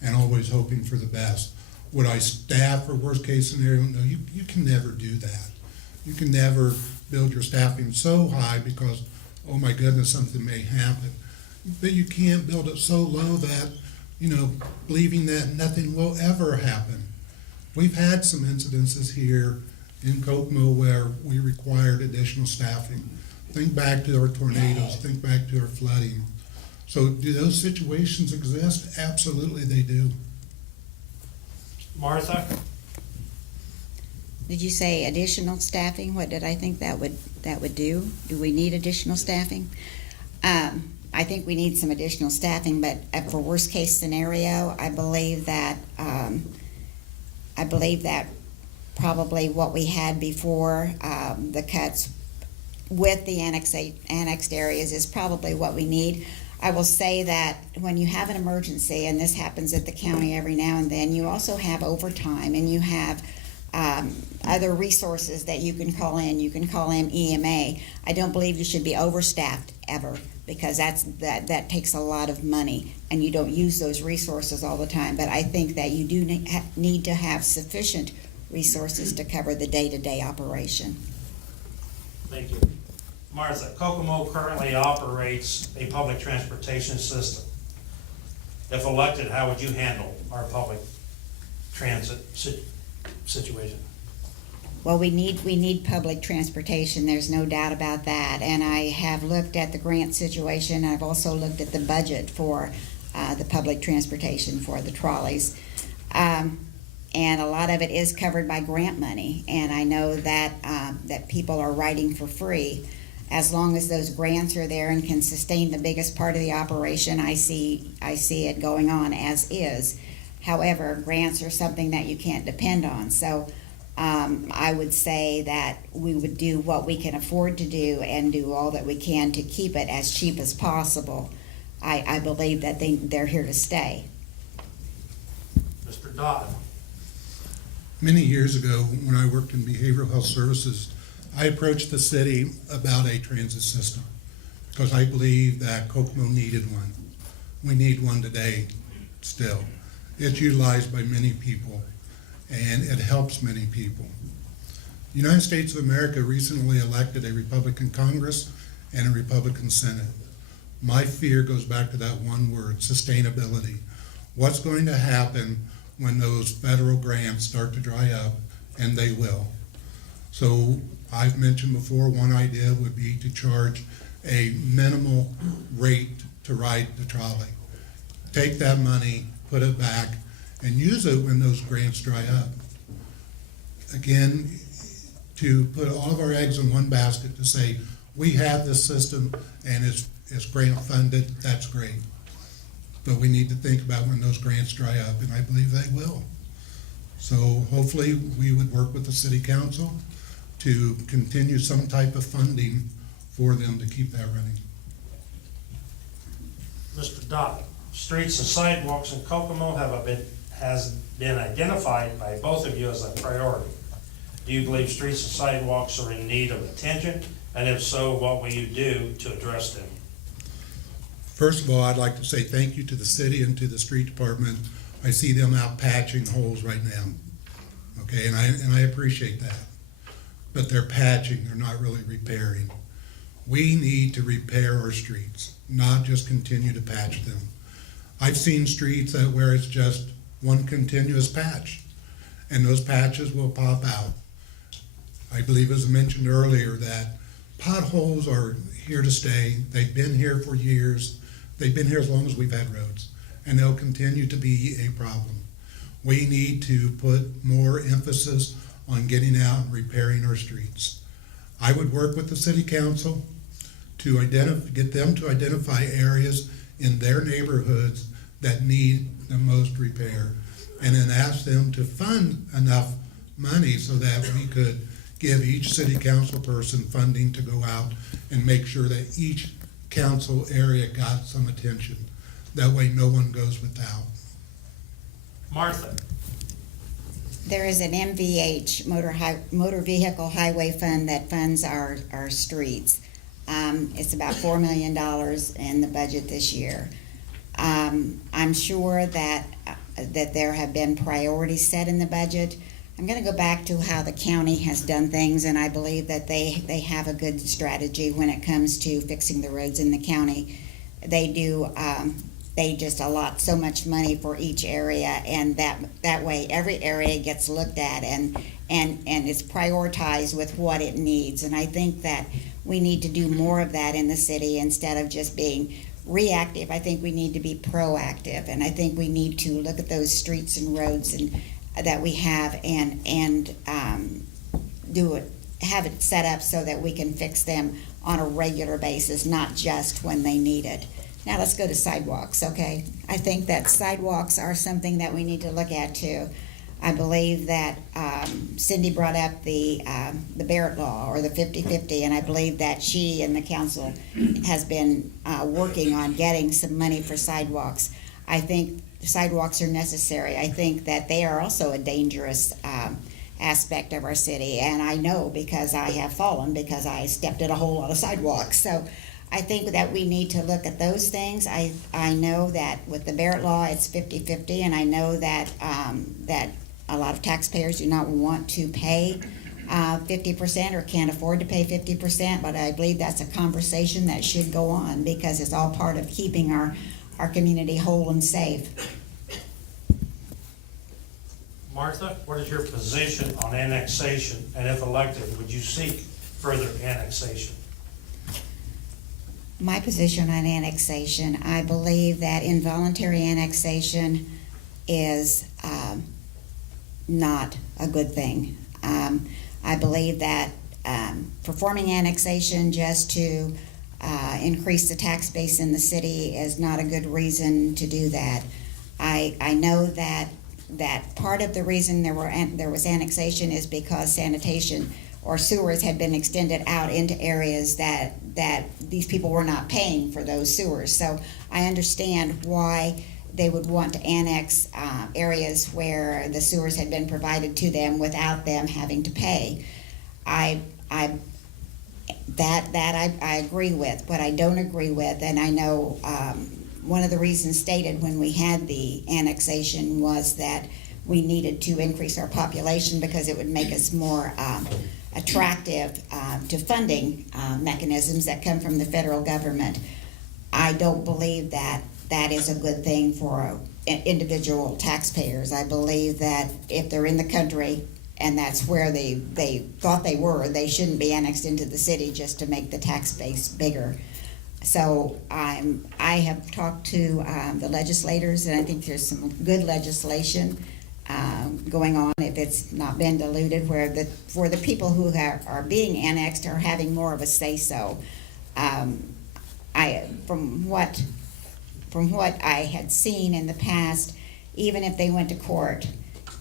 and always hoping for the best. Would I staff for worst case scenario? No, you can never do that. You can never build your staffing so high because, oh my goodness, something may happen. But you can't build it so low that, believing that nothing will ever happen. We've had some incidences here in Kokomo where we required additional staffing. Think back to our tornadoes, think back to our flooding. So do those situations exist? Absolutely they do. Martha? Did you say additional staffing? What did I think that would do? Do we need additional staffing? I think we need some additional staffing, but for worst case scenario, I believe that probably what we had before the cuts with the annexed areas is probably what we need. I will say that when you have an emergency, and this happens at the county every now and then, you also have overtime and you have other resources that you can call in. You can call in EMA. I don't believe you should be overstaffed ever, because that takes a lot of money and you don't use those resources all the time. But I think that you do need to have sufficient resources to cover the day-to-day operation. Thank you. Martha, Kokomo currently operates a public transportation system. If elected, how would you handle our public transit situation? Well, we need public transportation, there's no doubt about that. And I have looked at the grant situation, I've also looked at the budget for the public transportation for the trolleys. And a lot of it is covered by grant money, and I know that, that people are riding for free. As long as those grants are there and can sustain the biggest part of the operation, I see it going on as is. However, grants are something that you can't depend on, so I would say that we would do what we can afford to do and do all that we can to keep it as cheap as possible. I believe that they're here to stay. Mr. Dodd? Many years ago, when I worked in behavioral health services, I approached the city about a transit system because I believe that Kokomo needed one. We need one today still. It's utilized by many people and it helps many people. The United States of America recently elected a Republican Congress and a Republican Senate. My fear goes back to that one word, sustainability. What's going to happen when those federal grants start to dry up, and they will? So I've mentioned before, one idea would be to charge a minimal rate to ride the trolley. Take that money, put it back, and use it when those grants dry up. Again, to put all of our eggs in one basket to say, we have this system and it's grant funded, that's great. But we need to think about when those grants dry up, and I believe they will. So hopefully we would work with the city council to continue some type of funding for them to keep that running. Mr. Dodd, streets and sidewalks in Kokomo has been identified by both of you as a priority. Do you believe streets and sidewalks are in need of attention? And if so, what will you do to address them? First of all, I'd like to say thank you to the city and to the street department. I see them out patching holes right now. Okay, and I appreciate that. But they're patching, they're not really repairing. We need to repair our streets, not just continue to patch them. I've seen streets where it's just one continuous patch, and those patches will pop out. I believe, as I mentioned earlier, that potholes are here to stay. They've been here for years. They've been here as long as we've had roads, and they'll continue to be a problem. We need to put more emphasis on getting out and repairing our streets. I would work with the city council to get them to identify areas in their neighborhoods that need the most repair, and then ask them to fund enough money so that we could give each city council person funding to go out and make sure that each council area got some attention. That way no one goes without. Martha? There is an MVH, Motor Vehicle Highway Fund, that funds our streets. It's about $4 million in the budget this year. I'm sure that there have been priorities set in the budget. I'm going to go back to how the county has done things, and I believe that they have a good strategy when it comes to fixing the roads in the county. They do, they just allot so much money for each area, and that way every area gets looked at and it's prioritized with what it needs. And I think that we need to do more of that in the city instead of just being reactive. I think we need to be proactive, and I think we need to look at those streets and roads that we have and have it set up so that we can fix them on a regular basis, not just when they need it. Now let's go to sidewalks, okay? I think that sidewalks are something that we need to look at too. I believe that Cindy brought up the Barrett Law, or the 50-50, and I believe that she and the council has been working on getting some money for sidewalks. I think sidewalks are necessary. I think that they are also a dangerous aspect of our city, and I know because I have fallen because I stepped in a whole lot of sidewalks. So I think that we need to look at those things. I know that with the Barrett Law, it's 50-50, and I know that that a lot of taxpayers do not want to pay 50% or can't afford to pay 50%, but I believe that's a conversation that should go on because it's all part of keeping our community whole and safe. Martha, what is your position on annexation, and if elected, would you seek further annexation? My position on annexation, I believe that involuntary annexation is not a good thing. I believe that performing annexation just to increase the tax base in the city is not a good reason to do that. I know that part of the reason there was annexation is because sanitation or sewers had been extended out into areas that these people were not paying for those sewers. So I understand why they would want to annex areas where the sewers had been provided to them without them having to pay. I agree with. What I don't agree with, and I know one of the reasons stated when we had the annexation was that we needed to increase our population because it would make us more attractive to funding mechanisms that come from the federal government. I don't believe that that is a good thing for individual taxpayers. I believe that if they're in the country and that's where they thought they were, they shouldn't be annexed into the city just to make the tax base bigger. So I have talked to the legislators, and I think there's some good legislation going on, if it's not been diluted, where for the people who are being annexed are having more of a say-so. From what I had seen in the past, even if they went to court,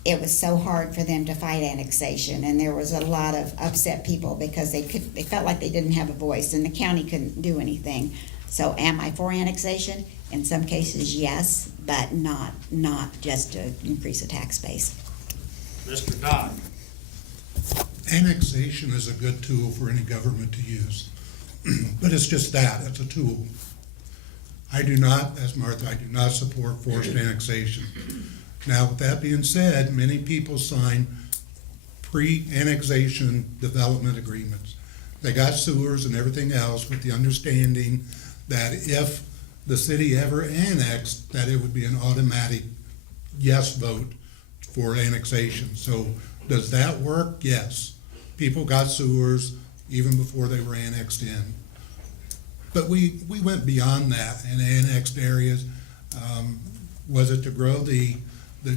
it was so hard for them to fight annexation, and there was a lot of upset people because they felt like they didn't have a voice, and the county couldn't do anything. So am I for annexation? In some cases, yes, but not just to increase the tax base. Mr. Dodd. Annexation is a good tool for any government to use, but it's just that, it's a tool. I do not, as Martha, I do not support forced annexation. Now, with that being said, many people sign pre-annexation development agreements. They got sewers and everything else with the understanding that if the city ever annexed, that it would be an automatic yes vote for annexation. So does that work? Yes. People got sewers even before they were annexed in. But we went beyond that and annexed areas. Was it to grow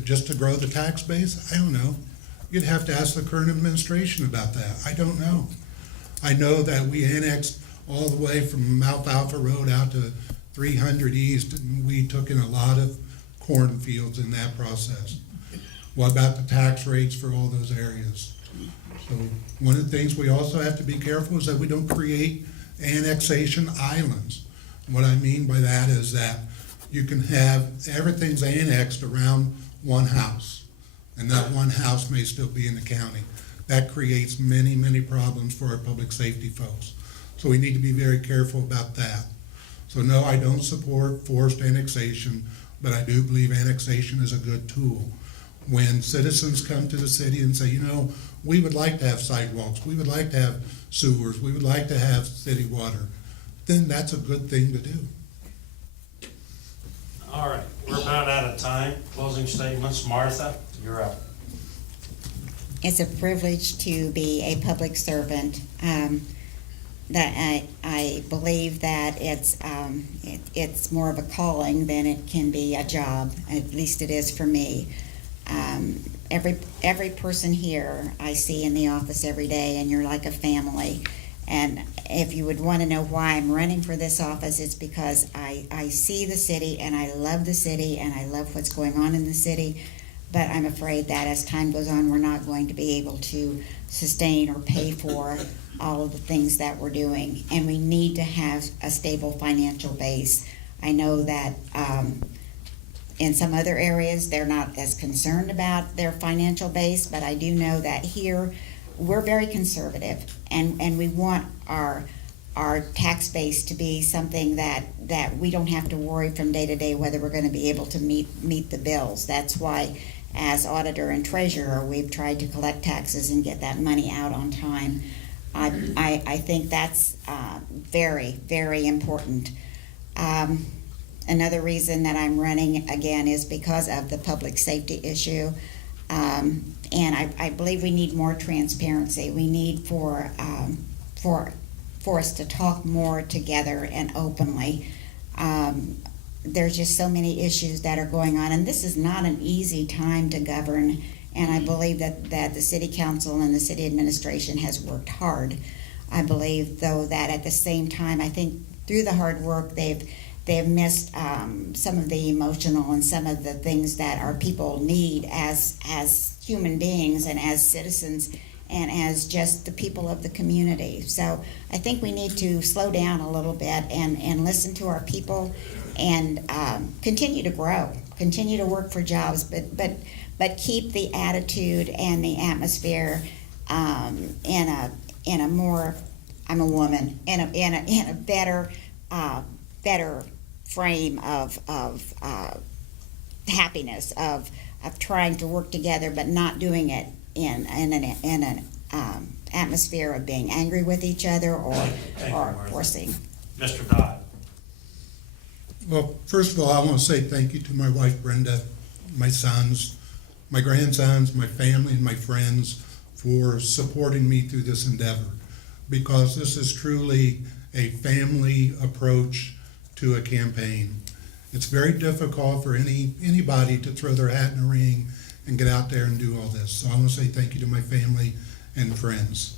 just to grow the tax base? I don't know. You'd have to ask the current administration about that. I don't know. I know that we annexed all the way from Alfalfa Road out to 300 East, and we took in a lot of cornfields in that process. What about the tax rates for all those areas? So one of the things we also have to be careful is that we don't create annexation islands. What I mean by that is that you can have everything's annexed around one house, and that one house may still be in the county. That creates many, many problems for our public safety folks. So we need to be very careful about that. So no, I don't support forced annexation, but I do believe annexation is a good tool. When citizens come to the city and say, you know, we would like to have sidewalks, we would like to have sewers, we would like to have city water, then that's a good thing to do. All right, we're about out of time. Closing statements. Martha, you're up. It's a privilege to be a public servant. That I believe that it's more of a calling than it can be a job. At least it is for me. Every person here I see in the office every day, and you're like a family. And if you would want to know why I'm running for this office, it's because I see the city, and I love the city, and I love what's going on in the city. But I'm afraid that as time goes on, we're not going to be able to sustain or pay for all of the things that we're doing. And we need to have a stable financial base. I know that in some other areas, they're not as concerned about their financial base, but I do know that here, we're very conservative, and we want our tax base to be something that we don't have to worry from day to day whether we're going to be able to meet the bills. That's why, as auditor and treasurer, we've tried to collect taxes and get that money out on time. I think that's very, very important. Another reason that I'm running again is because of the public safety issue. And I believe we need more transparency. We need for us to talk more together and openly. There's just so many issues that are going on, and this is not an easy time to govern. And I believe that the city council and the city administration has worked hard. I believe, though, that at the same time, I think through the hard work, they've missed some of the emotional and some of the things that our people need as human beings and as citizens and as just the people of the community. So I think we need to slow down a little bit and listen to our people and continue to grow, continue to work for jobs, but keep the attitude and the atmosphere in a more, I'm a woman, in a better frame of happiness, of trying to work together, but not doing it in an atmosphere of being angry with each other or Martha. forcing. Mr. Dodd. Well, first of all, I want to say thank you to my wife Brenda, my sons, my grandsons, my family, and my friends for supporting me through this endeavor, because this is truly a family approach to a campaign. It's very difficult for anybody to throw their hat in the ring and get out there and do all this. So I want to say thank you to my family and friends.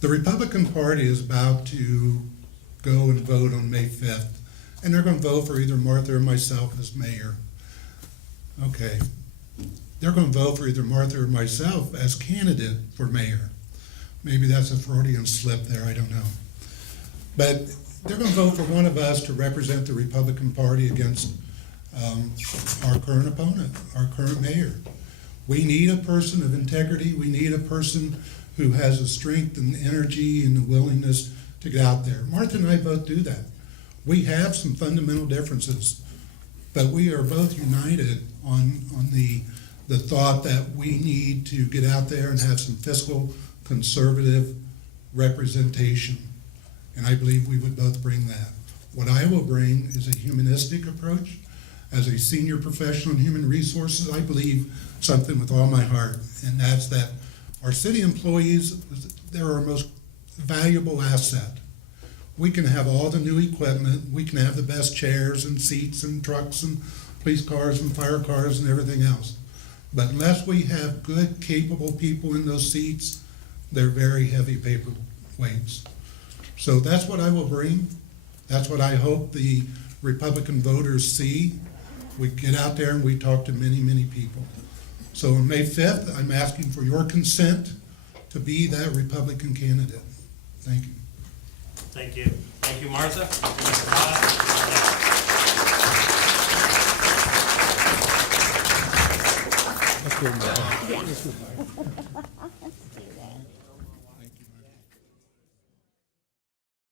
The Republican Party is about to go and vote on May 5th, and they're going to vote for either Martha or myself as mayor. Okay. They're going to vote for either Martha or myself as candidate for mayor. Maybe that's a Freudian slip there, I don't know. But they're going to vote for one of us to represent the Republican Party against our current opponent, our current mayor. We need a person of integrity. We need a person who has the strength and the energy and the willingness to get out there. Martha and I both do that. We have some fundamental differences, but we are both united on the thought that we need to get out there and have some fiscal conservative representation. And I believe we would both bring that. What I will bring is a humanistic approach. As a senior professional in human resources, I believe something with all my heart, and that's that our city employees, they're our most valuable asset. We can have all the new equipment, we can have the best chairs and seats and trucks and police cars and fire cars and everything else. But unless we have good, capable people in those seats, they're very heavy paperweights. So that's what I will bring. That's what I hope the Republican voters see. We get out there and we talk to many, many people. So on May 5th, I'm asking for your consent to be that Republican candidate. Thank you. Thank you. Thank you, Martha. Mr. Dodd.